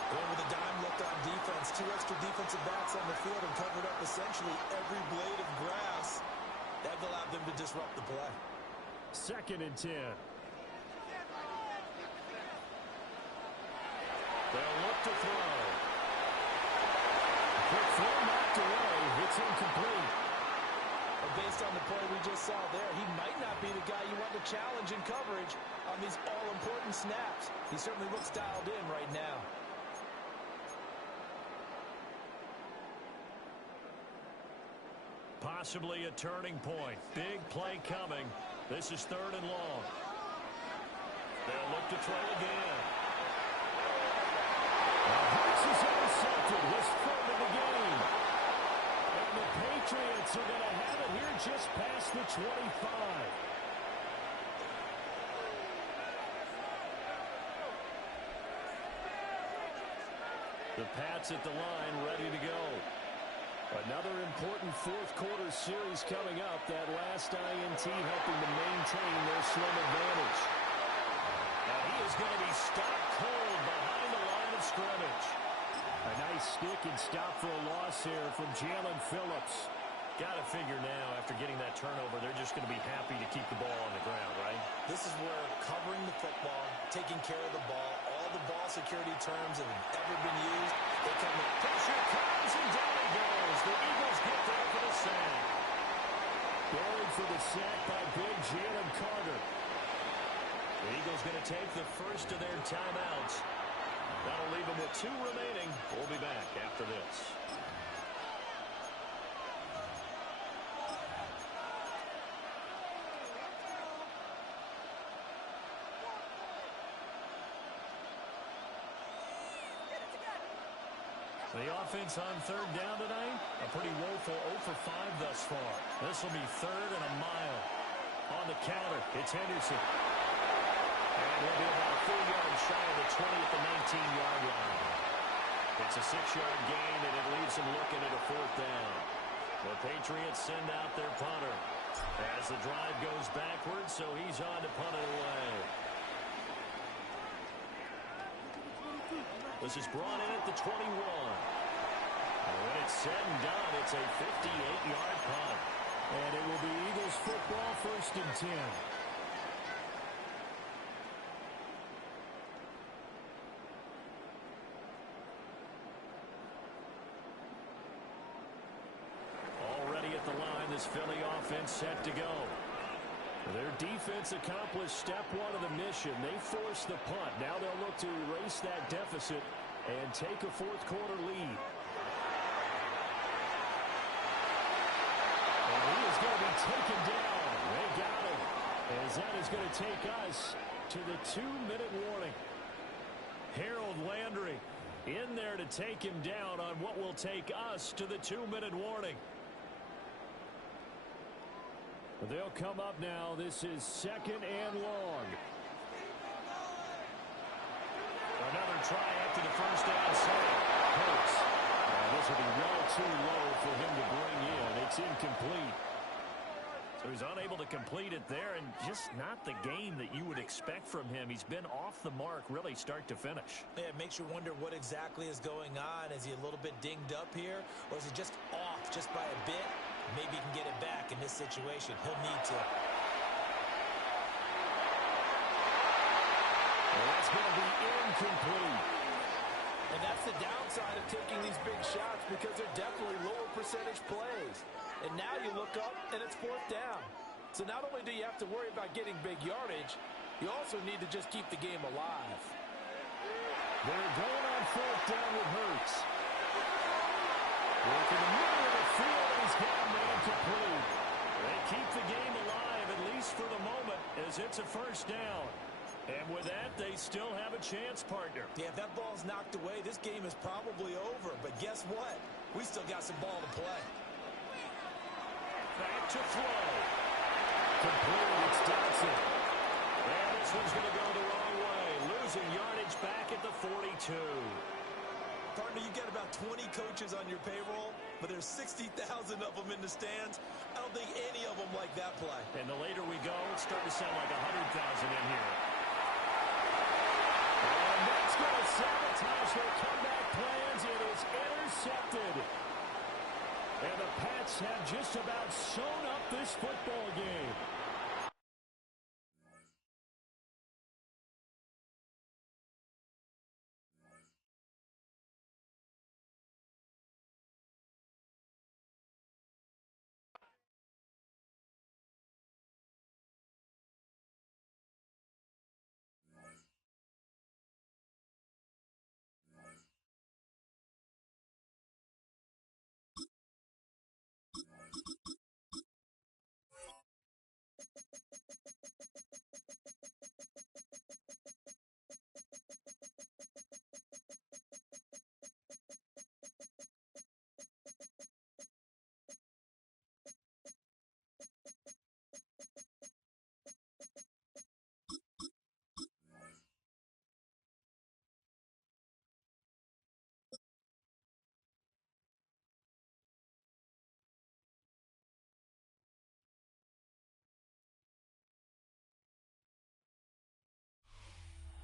Going with a dime left on defense, 2 extra defensive backs on the field and covered up essentially every blade of grass. That allowed them to disrupt the play. 2nd and 10. They'll look to throw. Quick throw knocked incomplete. Well, based on the play we just saw there, he might not be the guy you want to challenge in coverage on these all-important snaps. He certainly looks dialed in right now. Possibly a turning point. Big play coming. This is 3rd and long. They'll look to throw again. Hurts is intercepted. His 3rd of the game. And the Patriots are going to have it here just past the 25. The Pats at the line, ready to go. Another important fourth-quarter series coming up. That last INT helping to maintain their slim advantage. Now he is going to be stopped cold behind the line of scrimmage. A nice stick and stop for a loss here from Jalen Phillips. Got to figure now, after getting that turnover, they're just going to be happy to keep the ball on the ground, right? This is where covering the football, taking care of the ball, all the ball security terms that have ever been used, they come in. Pressure comes, and down he goes. The Eagles get there for the sack. Buried for the sack by big Jalen Carter. The Eagles going to take the first of their timeouts. That'll leave them with 2 remaining. We'll be back after this. The offense on 3rd down tonight, a pretty woeful 0 for 5 thus far. This will be 3rd and a mile. On the counter, it's Henderson. And he'll be about 4 yards shy of the 20 at the 19-yard line. It's a 6-yard gain, and it leaves him looking at a 4th down. The Patriots send out their punter as the drive goes backwards, so he's on to punt it away. This is brought in at the 21. And when it's said and done, it's a 58-yard punt. And it will be Eagles football, 1st and 10. Already at the line, this Philly offense set to go. Their defense accomplished step 1 of the mission. They forced the punt. Now they'll look to erase that deficit and take a 4th quarter lead. And he is going to be taken down. They got him. As that is going to take us to the 2-minute warning. Harold Landry in there to take him down on what will take us to the 2-minute warning. They'll come up now. This is 2nd and long. Another try after the first down sack. Hurts. This will be well too low for him to bring in. It's incomplete. So he's unable to complete it there, and just not the game that you would expect from him. He's been off the mark really start to finish. Yeah, it makes you wonder what exactly is going on. Is he a little bit dinged up here, or is he just off just by a bit? Maybe he can get it back in this situation. He'll need to. Well, that's going to be incomplete. And that's the downside of taking these big shots, because they're definitely lower percentage plays. And now you look up, and it's 4th down. So not only do you have to worry about getting big yardage, you also need to just keep the game alive. They're going on 4th down with Hurts. Working the middle of the field, and he's got a man complete. They keep the game alive, at least for the moment, as it's a 1st down. And with that, they still have a chance, partner. Yeah, if that ball's knocked away, this game is probably over. But guess what? We still got some ball to play. Back to throw. Complete. It's Dodson. And this one's going to go the wrong way. Losing yardage back at the 42. Partner, you got about 20 coaches on your payroll, but there's 60,000 of them in the stands. I don't think any of them like that play. And the later we go, it's starting to sound like 100,000 in here. And that's going to sabotage their comeback plans. It is intercepted. And the Pats have just about sewn up this football game.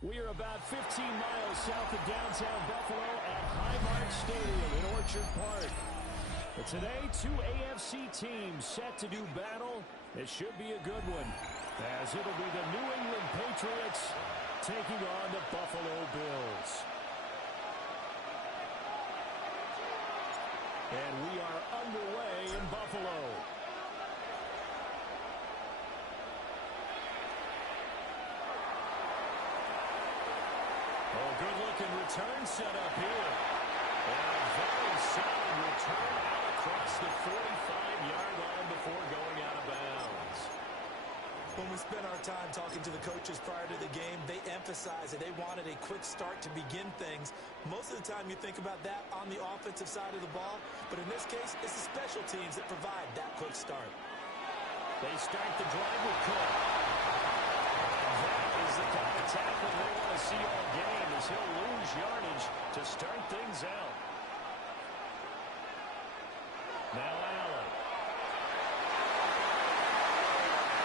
We are about 15 miles south of downtown Buffalo at Highmark Stadium in Orchard Park. But today, two AFC teams set to do battle. It should be a good one, as it'll be the New England Patriots taking on the Buffalo Bills. And we are underway in Buffalo. Oh, good-looking return set up here. And a very solid return out across the 45-yard line before going out of bounds. When we spent our time talking to the coaches prior to the game, they emphasized that they wanted a quick start to begin things. Most of the time you think about that on the offensive side of the ball, but in this case, it's the special teams that provide that quick start. They start the drive with Cook. That is the kind of tackle they want to see all game, as he'll lose yardage to start things out. Now Allen.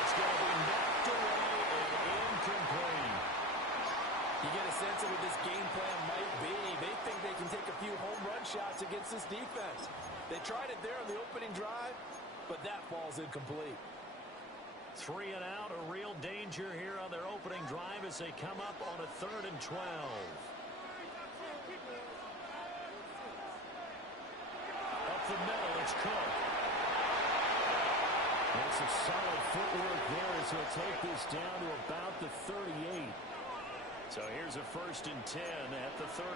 It's going to be knocked away and incomplete. You get a sense of what this game plan might be. They think they can take a few home run shots against this defense. They tried it there on the opening drive, but that ball's incomplete. 3 and out, a real danger here on their opening drive as they come up on a 3rd and 12. Up the middle, it's Cook. That's some solid footwork there as he'll take this down to about the 38. So here's a 1st and 10 at the 38.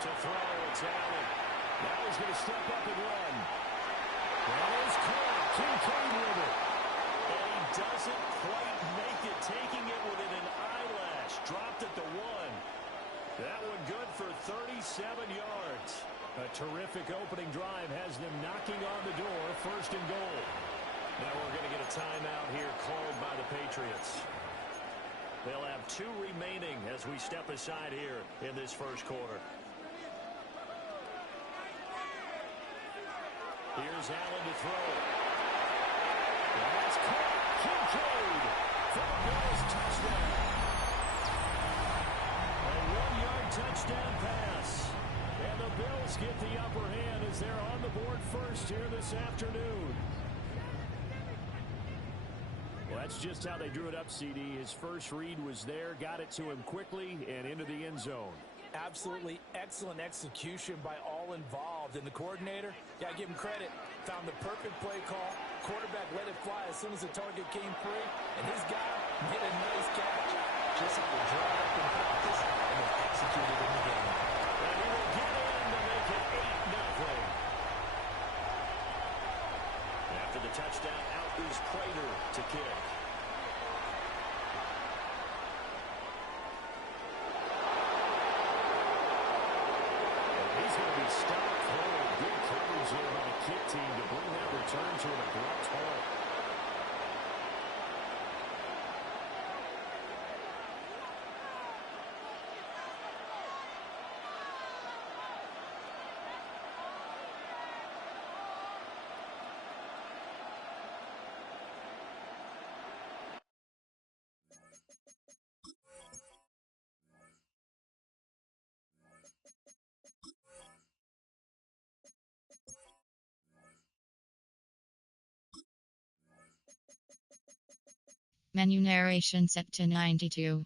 To throw, it's Allen. Now he's going to step up and run. There's Cook. Kincaid with it. And he doesn't quite make it, taking it within an eyelash. Dropped at the 1. That one good for 37 yards. A terrific opening drive has them knocking on the door, 1st and goal. Now we're going to get a timeout here called by the Patriots. They'll have 2 remaining as we step aside here in this 1st quarter. Here's Allen to throw. That's Kincaid for the Bills touchdown. A 1-yard touchdown pass. And the Bills get the upper hand as they're on the board first here this afternoon. Well, that's just how they drew it up, CD. His first read was there, got it to him quickly, and into the end zone. Absolutely excellent execution by all involved. And the coordinator, got to give him credit, found the perfect play call. Quarterback let it fly as soon as the target came free. And his guy made a nice catch. Just how they draw it up in practice and then executed in the game. And he will get in to make it 8-0. After the touchdown, out is Prater to kick. He's going to be stopped cold. Good coverage there by the kick team to bring that return to an abrupt halt. Menu narration set to 92.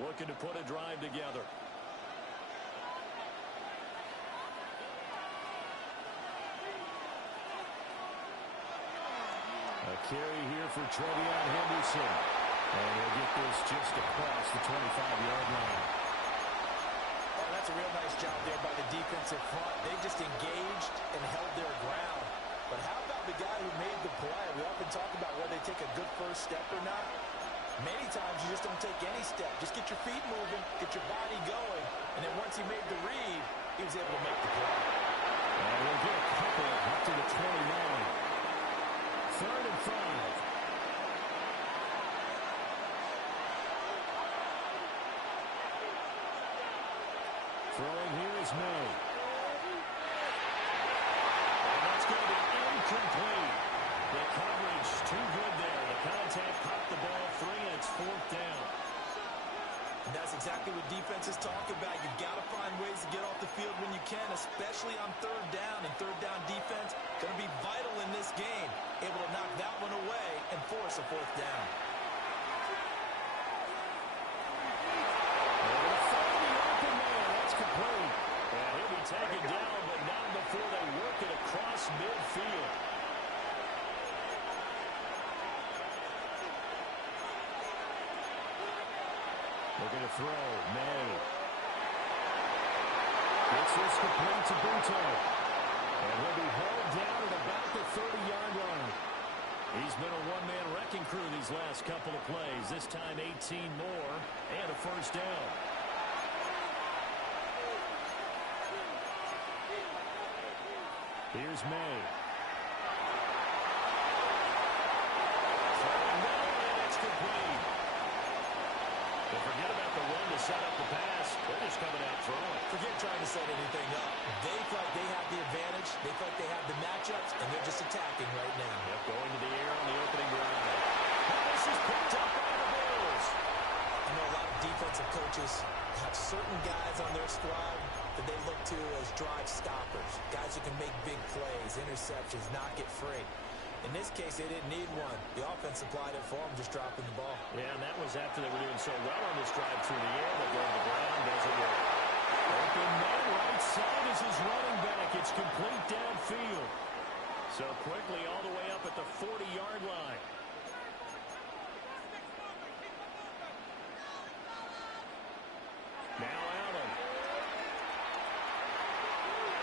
Looking to put a drive together. A carry here for Trevion Henderson. And he'll get this just across the 25-yard line. Oh, that's a real nice job there by the defensive front. They just engaged and held their ground. But how about the guy who made the play? We often talk about whether they take a good first step or not. Many times you just don't take any step. Just get your feet moving, get your body going. And then once he made the read, he was able to make the play. And we'll get a couple up to the 29. 3rd and 5. Throwing here is is May. And that's going to be incomplete. The coverage too good there. The contact popped the ball free, and it's 4th down. And that's exactly what defenses talk about. You've got to find ways to get off the field when you can, especially on 3rd down. And 3rd down defense going to be vital in this game. Able to knock that one away and force a 4th down. That's complete. And he'll be taken down, but not before they work it across midfield. Looking to throw. May. Gets this complete to Buto. And he'll be held down at about the 30-yard line. He's been a one-man wrecking crew these last couple of plays. This time 18 more and a 1st down. Here's May. And it's complete. But forget about the run to set up the pass. They're just coming out throwing. Forget trying to set anything up. They feel like they have the advantage. They feel like they have the matchups, and they're just attacking right now. Yep, going to the air on the opening drive. This is picked up by the Bills. I know a lot of defensive coaches have certain guys on their squad that they look to as drive stoppers, guys who can make big plays, interceptions, knock it free. In this case, they didn't need one. The offense supplied it for them, just dropping the ball. Yeah, and that was after they were doing so well on this drive through the air. They go to the ground, doesn't work. Open man right side is his running back. It's complete downfield. So quickly all the way up at the 40-yard line. Now Allen.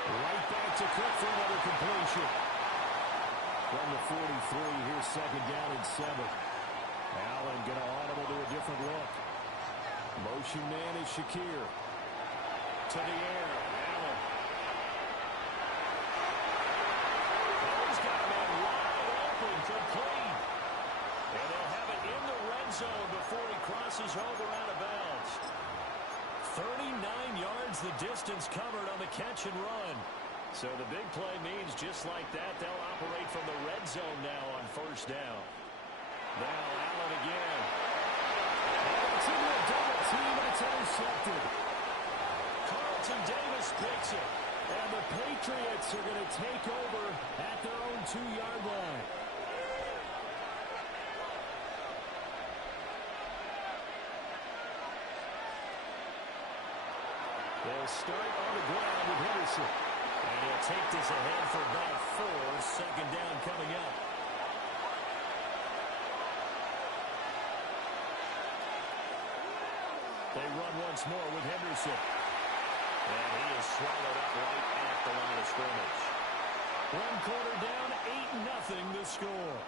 Right back to Cook for another completion. From the 43, here's 2nd down and 7. Allen going to audible to a different look. Motion man is Shakir. To the air, Allen. Oh, he's got a man wide open, complete. And they'll have it in the red zone before he crosses over out of bounds. 39 yards the distance covered on the catch and run. So the big play means just like that, they'll operate from the red zone now on 1st down. Now Allen again. And it's into a double team, and it's intercepted. Carlton Davis picks it. And the Patriots are going to take over at their own 2-yard line. They'll start on the ground with Henderson. And he'll take this ahead for about 4. 2nd down coming up. They run once more with Henderson. And he is swallowed up right at the line of scrimmage. 1 quarter down, 8-0 the score.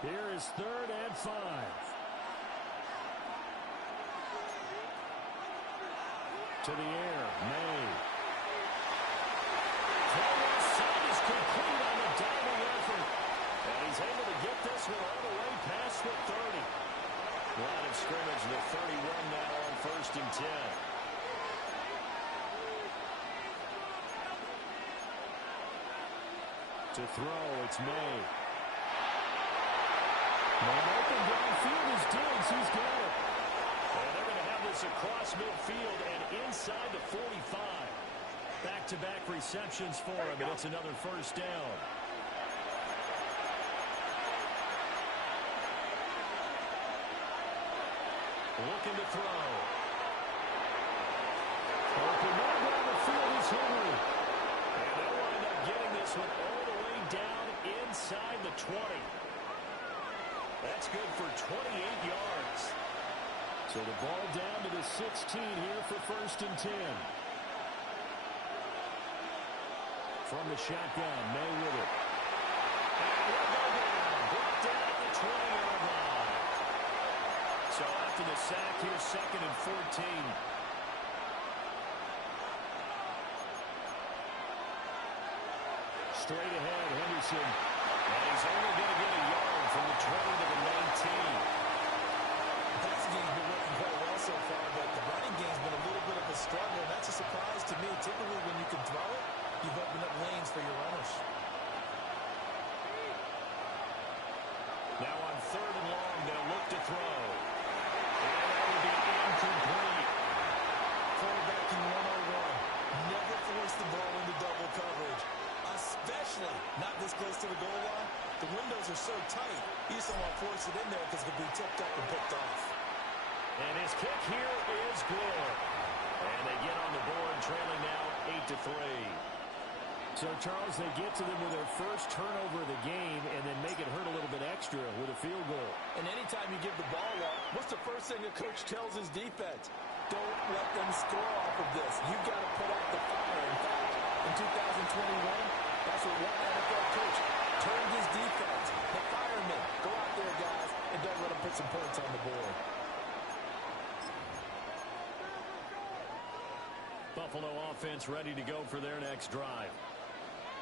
Here is 3rd and 5. To the air, May. Taylor's side is complete on the diving effort. And he's able to get this one all the way past the 30. Line of scrimmage, the 31 now on 1st and 10. To throw, it's May. Man open downfield is Diggs. He's got it. And they're going to have this across midfield and inside the 45. Back-to-back receptions for him, and it's another 1st down. Looking to throw. Open man down the field is Henry. And they'll wind up getting this one all the way down inside the 20. That's good for 28 yards. So the ball down to the 16 here for 1st and 10. From the shotgun, May with it. And we'll go down. Brought down at the 20-yard line. So after for the sack. Here's 2nd and 14. Straight ahead, Henderson. And he's only going to get a yard from the 20 to the 19. The passing game's been working quite well so far, but the running game's been a little bit of a struggle, and that's a surprise to me. Typically, when you can throw it, you've opened up lanes for your runners. Now on 3rd and long, they'll look to throw. And that will be incomplete. Quarterback in 101. Never force the ball into double coverage, especially not this close to the goal line. The windows are so tight, you just don't want to force it in there because it could be tipped up and picked off. And his kick here is good. And they get on the board, trailing now 8-3. So, Charles, they get to them with their first turnover of the game and then make it hurt a little bit extra with a field goal. And anytime you give the ball up, what's the first thing a coach tells his defense? Don't let them score off of this. You've got to put out the fire. In fact, in 2021, that's what one NFL coach turned his defense. The firemen. Go out there, guys, and don't let them put some points on the board. Buffalo offense ready to go for their next drive.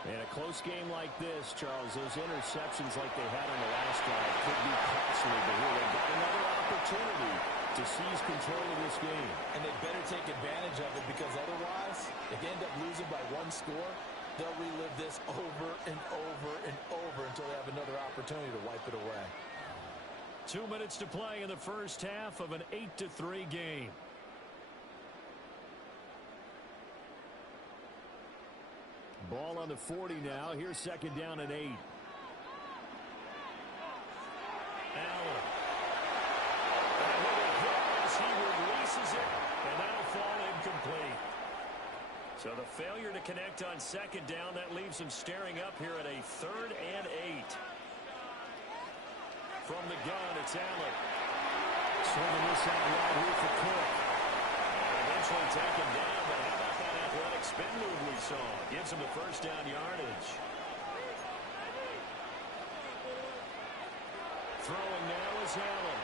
In a close game like this, Charles, those interceptions like they had on the last drive could be costly, but here they've got another opportunity to seize control of this game. And they better take advantage of it because otherwise, if they end up losing by 1 score, they'll relive this over and over and over until they have another opportunity to wipe it away. 2 minutes to play in the first half of an 8-3 game. Ball on the 40 now. Here's 2nd down and 8. Allen. And when it goes, he releases it, and that'll fall incomplete. So the failure to connect on 2nd down, that leaves him staring up here at a 3rd and 8. From the gun, it's Allen. Serving this out wide here for Cook. And eventually taken down, but how about that athletic spin move we saw? Gives him the 1st down yardage. Throwing now is Allen.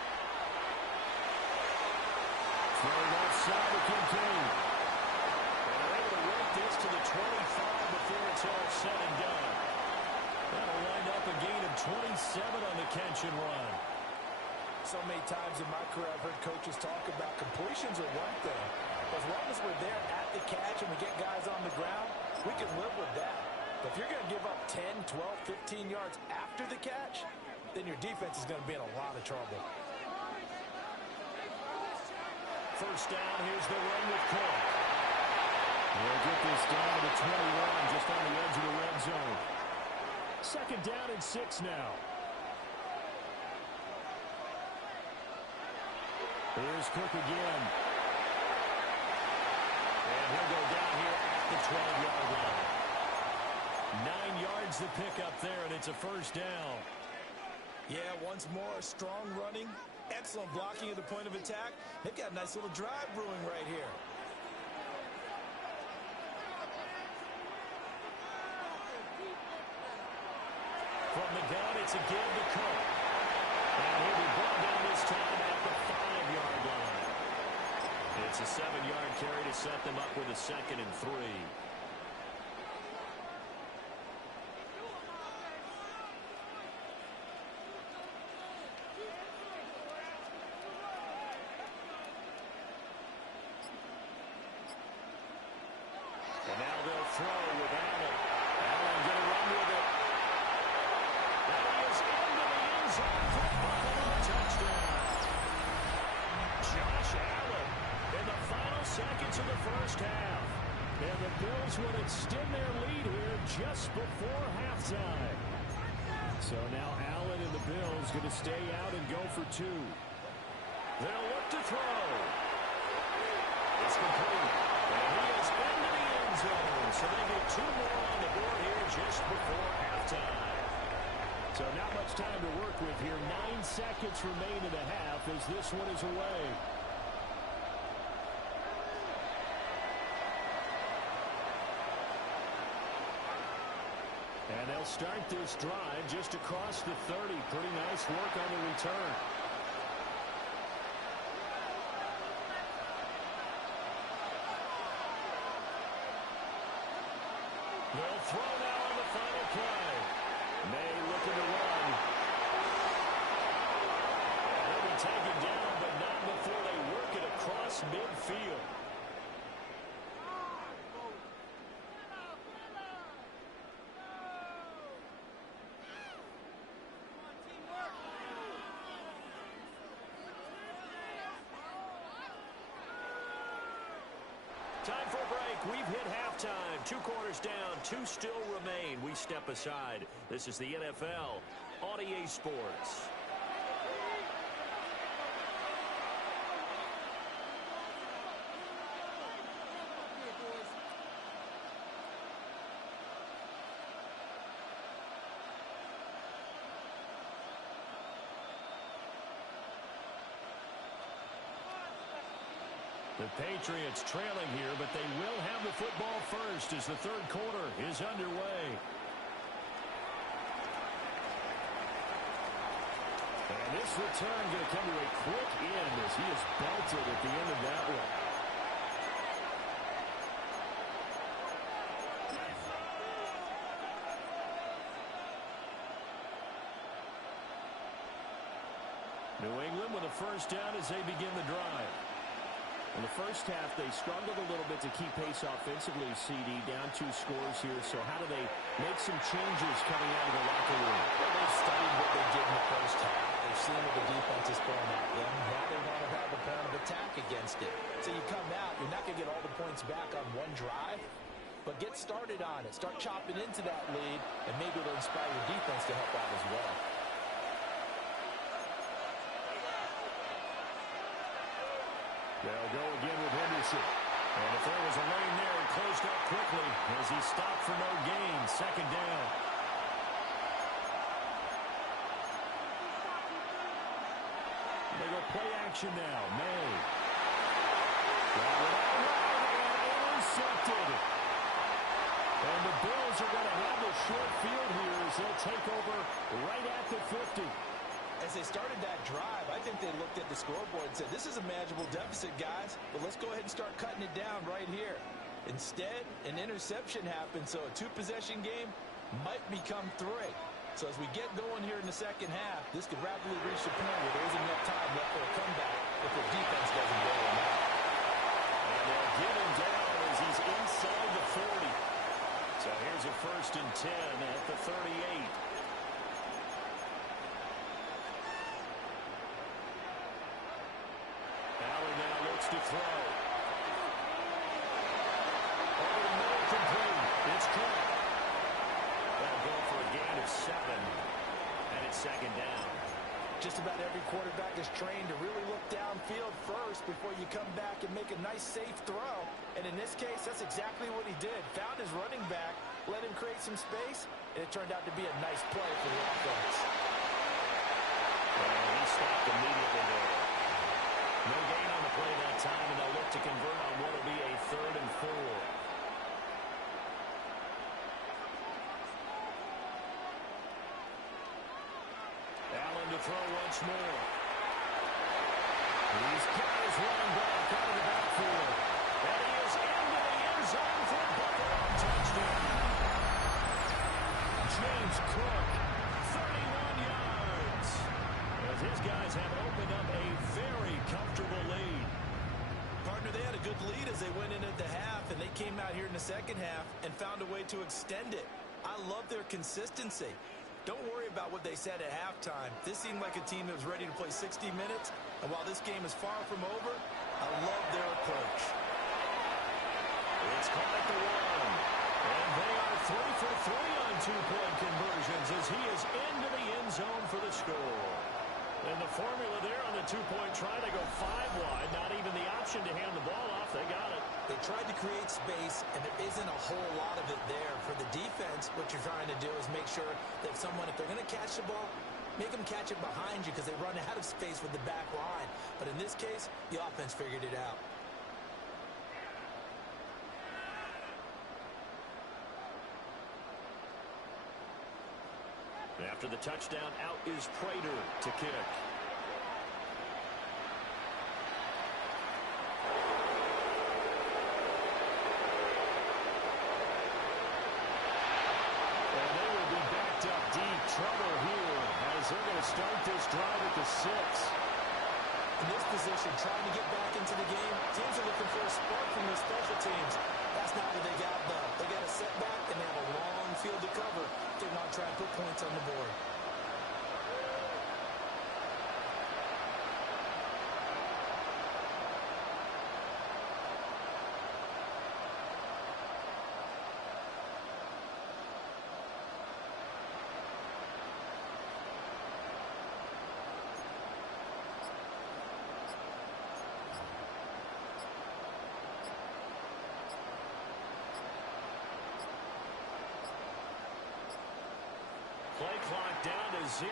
Throwing outside to Kincaid. And they're able to work this to the 25 before it's all said and done. That'll wind up a gain of 27 on the catch and run. So many times in my career I've heard coaches talk about completions are one thing. As long as we're there at the catch and we get guys on the ground, we can live with that. But if you're going to give up 10, 12, 15 yards after the catch, then your defense is going to be in a lot of trouble. 1st down, here's the run with Cook. They'll get this down to the 21, just on the edge of the red zone. 2nd down and 6 now. Here's Cook again. And he'll go down here at the 12-yard line. 9 yards to pick up there, and it's a 1st down. Yeah, once more, strong running, excellent blocking at the point of attack. They've got a nice little drive brewing right here. From the gun, it's a give to Cook. And he'll be brought down this time at the 5-yard line. It's a 7-yard carry to set them up with a 2nd and 3. And now they'll throw with Allen. Allen going to run with it. And he is into the end zone for Buffalo touchdown. Josh Allen in the final seconds of the first half. And the Bills would extend their lead here just before halftime. So now Allen and the Bills going to stay out and go for 2. They'll look to throw. It's complete. And he is into the end zone. So they get 2 more on the board here just before halftime. So not much time to work with here. 9 seconds remain in the half as this one is away. And they'll start this drive just across the 30. Pretty nice work on the return. They'll throw now on the final play. May looking to run. And he'll be taken down, but not before they work it across midfield. Time for a break. We've hit halftime. 2 quarters down. 2 still remain. We step aside. This is the NFL on EA Sports. The Patriots trailing here, but they will have the football first as the third quarter is underway. And this return going to come to a quick end as he is belted at the end of that one. New England with a first down as they begin the drive. In the first half, they struggled a little bit to keep pace offensively, CD, down 2 scores here. So how do they make some changes coming out of the locker room? Well, they've studied what they did in the first half. They've seen what the defense is throwing at them. Now they want to have a plan of attack against it. So you come out, you're not going to get all the points back on one drive, but get started on it. Start chopping into that lead, and maybe it'll inspire your defense to help out as well. They'll go again with Henderson. And if there was a lane there, it closed up quickly as he stopped for no gain. Second down. They go play action now. May. Got it all right and intercepted. And the Bills are going to have the short field here as they'll take over right at the 50. As they started that drive, I think they looked at the scoreboard and said, this is a manageable deficit, guys, but let's go ahead and start cutting it down right here. Instead, an interception happened, so a 2-possession game might become 3. So as we get going here in the second half, this could rapidly reach the point where there isn't enough time left for a comeback if the defense doesn't bail them out. And they'll get him down as he's inside the 40. So here's a 1st and 10 at the 38. To throw. Over the middle, complete. It's caught. That'll go for a gain of 7. And it's second down. Just about every quarterback is trained to really look downfield first before you come back and make a nice, safe throw. And in this case, that's exactly what he did. Found his running back, let him create some space, and it turned out to be a nice play for the offense. And he stopped immediately there. No gain on the play that time, and they'll look to convert on what will be a 3rd and 4. Allen to throw once more. He's got his running back out of the backfield. And he is into the end zone for a Buffalo touchdown. James Cook, 31 yards. As his guys have opened up a very comfortable lead. Partner, they had a good lead as they went in at the half, and they came out here in the second half and found a way to extend it. I love their consistency. Don't worry about what they said at halftime. This seemed like a team that was ready to play 60 minutes, and while this game is far from over, I love their approach. It's caught at the 1. And they are 3 for 3 on 2-point conversions as he is into the end zone for the score. And the formula there on the 2-point try to go 5 wide. Not even the option to hand the ball off. They got it. They tried to create space, and there isn't a whole lot of it there. For the defense, what you're trying to do is make sure that if they're going to catch the ball, make them catch it behind you because they run out of space with the back line. But in this case, the offense figured it out. After the touchdown, out is Prater to kick. to start this drive at the 6. In this position, trying to get back into the game, teams are looking for a spark from their special teams. That's not what they got, though. They got a setback, and they have a long field to cover. They want to try and put points on the board. Play clock down to 0.